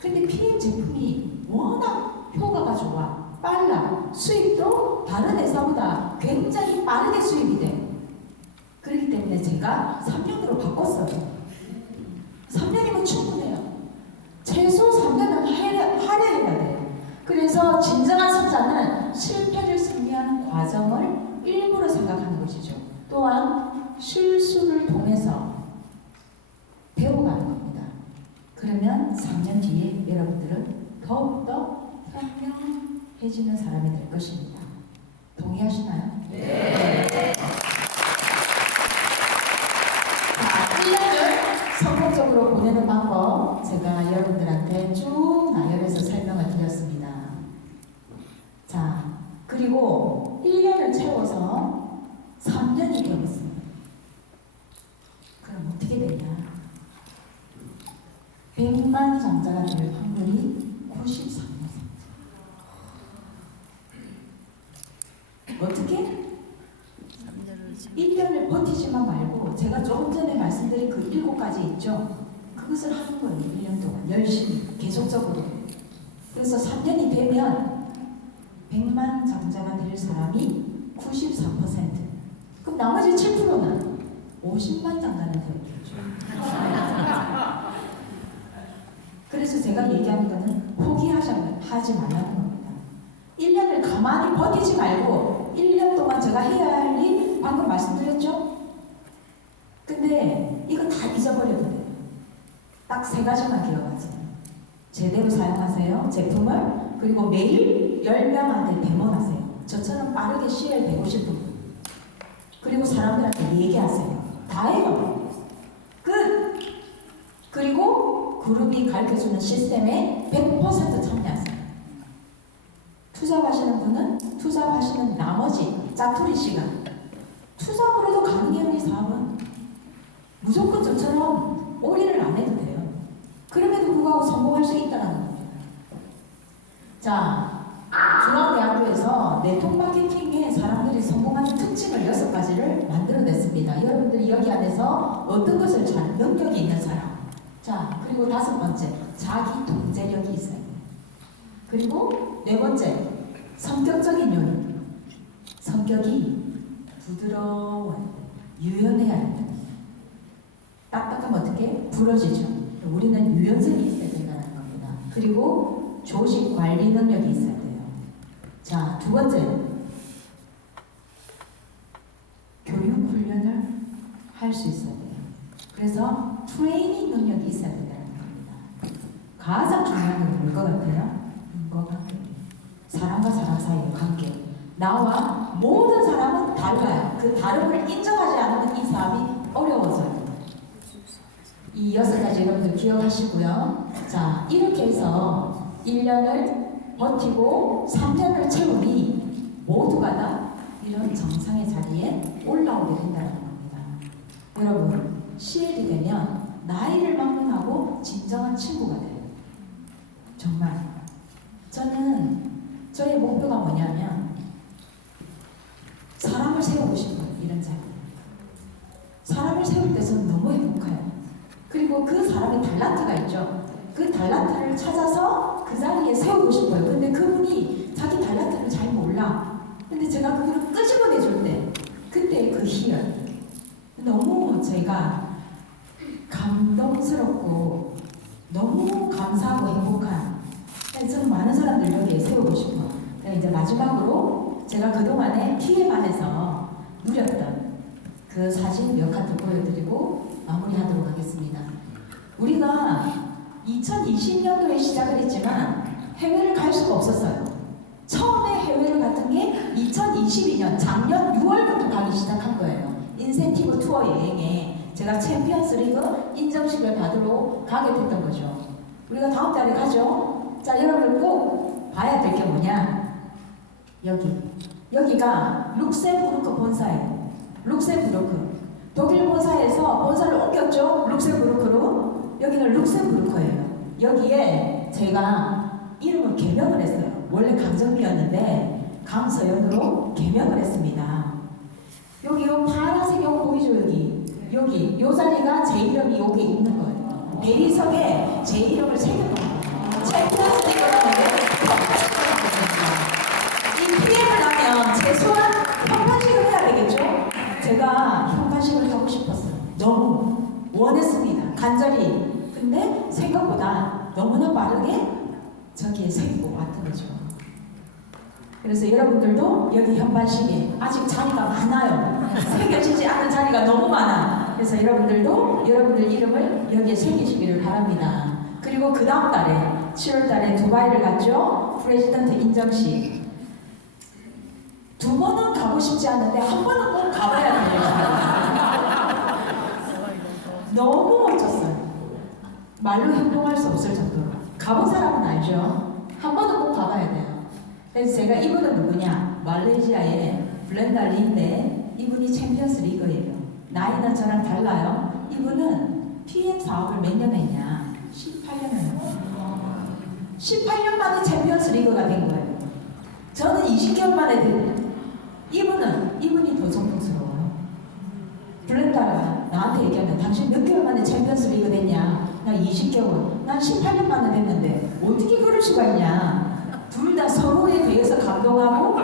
근데 PM 제품이 워낙 효과가 좋아, 빨라, 수입도 다른 회사보다 굉장히 빠르게 수입이 돼. 그렇기 때문에 제가 3년으로 바꿨어요. 3년이면 충분해요. 최소 3년은 할애해야 돼요. 그래서 진정한 성장은 실패를 승리하는 과정을 일부러 생각하는 것이죠. 또한 실수를 통해서 배워가는 겁니다. 그러면 3년 뒤에 여러분들은 더욱더 현명해지는 사람이 될 것입니다. 동의하시나요? 네. 자, 1년을 성공적으로 보내는 방법 제가 여러분들한테 쭉 나열해서 설명을 드렸습니다. 자, 그리고 1년을 채워서 3년이 되었습니다. 그럼 어떻게 되냐? 100만 장자가 될 확률이 93%. 어떻게? 1년을 버티지만 말고 제가 조금 전에 말씀드린 그 7가지 있죠? 그것을 하는 거예요. 1년 동안 열심히 계속적으로. 그래서 3년이 되면 100만 장자가 될 사람이 94%. 그럼 나머지 7%는 50만 장자는 되겠죠. 그래서 제가 얘기하는 거는 포기하지 말라는 겁니다. 1년을 가만히 버티지 말고 1년 동안 제가 해야 할 일 방금 말씀드렸죠? 근데 이거 다 잊어버려도 돼요. 딱 3가지만 기억하세요. 제대로 사용하세요. 제품을. 그리고 매일 10명한테 데모하세요. 저처럼 빠르게 CL 되고 싶은 분. 그리고 사람들한테 얘기하세요. 다 해요. 끝! 그리고 그룹이 가르쳐주는 시스템에 100% 참여하세요. 투잡하시는 분은 투잡하시는 나머지 짜투리 시간. 투잡으로도 가능해요, 이 사업은. 무조건 저처럼 올인을 안 해도 돼요. 그럼에도 불구하고 성공할 수 있다는 겁니다. 자, 중앙대학교에서 네트워크 마케팅에 사람들이 성공하는 특징을 6가지를 만들어냈습니다. 여러분들이 여기 안에서 어떤 것을 잘 능력이 있는 사람. 자, 그리고 5번째, 자기 통제력이 있어야 돼요. 그리고 4번째, 성격적인 요인. 성격이 부드러워요. 유연해야 합니다. 딱딱하면 어떻게? 부러지죠. 우리는 유연성이 있어야 된다는 겁니다. 그리고 조직 관리 능력이 있어야 돼요. 자, 2번째, 교육 훈련을 할 수 있어야 돼요. 그래서 트레이닝 능력이 있어야 된다는 겁니다. 가장 중요한 건 뭘 것 같아요? 인과관계. 사람과 사람 사이의 관계. 나와 모든 사람은 달라요. 그 다름을 인정하지 않으면 이 사업이 어려워져요. 이 6가지 여러분들 기억하시고요. 자, 이렇게 해서 1년을 버티고 3년을 채우니 모두가 다 이런 정상의 자리에 올라오게 된다는 겁니다. 여러분, CL이 되면 나이를 막론하고 진정한 친구가 돼요. 정말. 저는 저의 목표가 뭐냐면 사람을 세우고 싶어요. 이런 자리. 사람을 세울 때 저는 너무 행복해요. 그리고 그 사람의 달란트가 있죠. 그 달란트를 찾아서 그 자리에 세우고 싶어요. 근데 그분이 자기 달란트를 잘 몰라. 근데 제가 그거를 끄집어내 줄 때, 그때 그 희열. 너무 제가 감동스럽고 너무 감사하고 행복한. 저는 많은 사람들 여기에 세우고 싶어요. 이제 마지막으로 제가 그동안에 TM안에서 누렸던 그 사진 몇 카드 보여드리고 마무리하도록 하겠습니다. 우리가 2020년도에 시작을 했지만 해외를 갈 수가 없었어요. 처음에 해외를 갔던 게 2022년 작년 6월부터 가기 시작한 거예요. 인센티브 투어 여행에 제가 챔피언스 리그 인정식을 받으러 가게 됐던 거죠. 우리가 다음 달에 가죠. 자, 여러분 꼭 봐야 될 게 뭐냐? 여기가 룩셈부르크 본사예요. 룩셈부르크. 독일 본사에서 본사를 옮겼죠. 룩셈부르크로. 여기는 룩셈부르크예요. 여기에 제가 이름을 개명을 했어요. 원래 강정미였는데 강서연으로 개명을 했습니다. 여기 요 파란색 요 보이죠? 여기 요 자리가 제 이름이 여기 있는 거예요. 대리석에 제 이름을 새겨놓은 거예요. 챔피언스 리그라는 이 PM을 하면 최소한 현판식을 해야 되겠죠? 제가 현판식을 하고 싶었어요. 너무 원했습니다. 간절히. 근데 생각보다 너무나 빠르게 저기에 새기고 왔던 거죠. 그래서 여러분들도 여기 현판식에 아직 자리가 많아요. 새겨지지 않은 자리가 너무 많아. 그래서 여러분들도 여러분들 이름을 여기에 새기시기를 바랍니다. 그리고 그 다음 달에 7월 달에 두바이를 갔죠. 프레지던트 인정식. 2번은 가고 싶지 않은데 한 번은 꼭 가봐야 돼요. 너무 멋졌어요. 말로 행동할 수 없을 정도로. 가본 사람은 알죠? 한 번은 꼭 가봐야 돼요. 그래서 제가 이분은 누구냐? 말레이시아의 블렌다 리인데 이분이 챔피언스 리그예요. 나이는 저랑 달라요. 이분은 PM 사업을 몇 년 했냐? 18년 했어요. 18년 만에 챔피언스 리그가 된 거예요. 저는 20개월 만에 됐어요. 이분이 더 존경스러워요. 블렌다가 나한테 얘기하면 당신 몇 개월 만에 챔피언스 리그 됐냐? 나 20개월. 난 18년 만에 됐는데 어떻게 그럴 수가 있냐? 둘 다 서로에 대해서 감동하고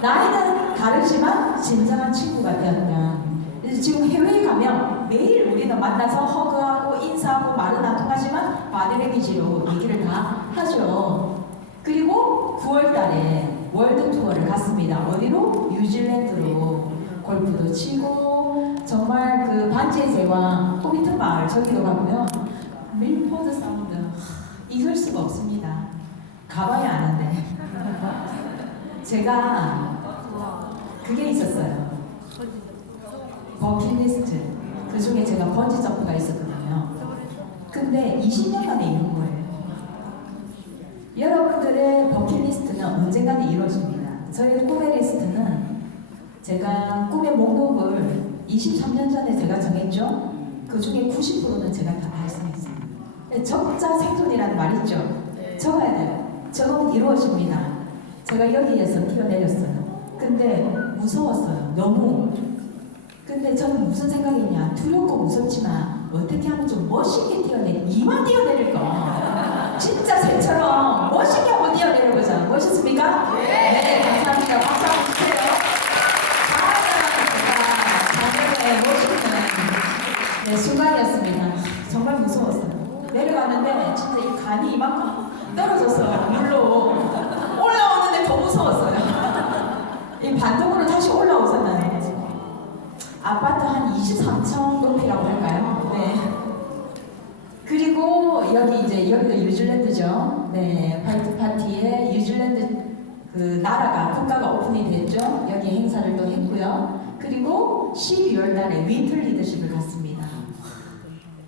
나이는 다르지만 진정한 친구가 되었다. 그래서 지금 해외에 가면 매일 우리는 만나서 허그하고 인사하고 말은 안 통하지만 바디랭귀지로 얘기를 다 하죠. 그리고 9월 달에 월드 투어를 갔습니다. 어디로? 뉴질랜드로 골프도 치고 정말 그 반지의 제왕 호비트 마을 저기도 가고요. 밀포드 사운드 잊을 수가 없습니다. 가봐야 아는데 제가 그게 있었어요. 버킷리스트. 그 중에 제가 번지 점프가 있었거든요. 근데 20년 만에 이룬 거예요. 여러분들의 버킷리스트는 언젠가는 이루어집니다. 저의 꿈의 리스트는 제가 꿈의 목록을 23년 전에 제가 정했죠. 그 중에 90%는 제가 다 달성했어요. 적자 생존이라는 말 있죠. 적어야 돼요. 적으면 이루어집니다. 제가 여기에서 뛰어내렸어요. 근데 무서웠어요. 너무. 근데 저는 무슨 생각이냐. 두렵고 무섭지만 어떻게 하면 좀 멋있게 이만 뛰어내릴 거. 진짜 새처럼 멋있게 한번 뛰어내려보자. 멋있습니까? 네, 감사합니다. 박수 한번 주세요. 작년에 멋있는 순간이었습니다. 정말 무서웠어요. 내려가는데 진짜 이 간이 이만큼 떨어졌어요. 물로 올라오는데 더 무서웠어요. 이 반동으로 다시 올라오잖아요. 아파트 한 23층 높이라고 할까요? 네. 그리고 여기도 뉴질랜드죠. 네, 화이트 파티에 뉴질랜드 그 나라가 국가가 오픈이 됐죠. 여기 행사를 또 했고요. 그리고 12월 달에 윈터 리더십을 갔습니다.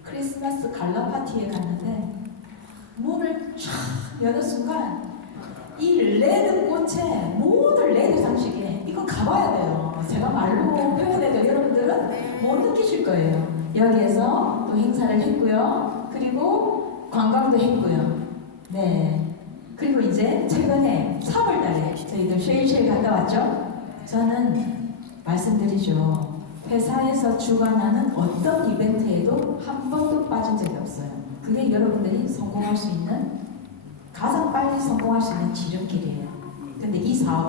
크리스마스 갈라 파티에 갔는데 문을 여느 순간 이 레드 꽃에 모든 레드 장식에 이거 가봐야 돼요. 제가 말로 표현해도 여러분들은 못 느끼실 거예요. 여기에서 또 행사를 했고요. 그리고 관광도 했고요. 네. 그리고 이제 최근에 3월달에 저희들 쉐일쉐일 갔다 왔죠. 저는 말씀드리죠. 회사에서 주관하는 어떤 이벤트에도 한 번도 빠진 적이 없어요. 그게 여러분들이 성공할 수 있는 가장 빨리 성공할 수 있는 지름길이에요. 근데 이 사업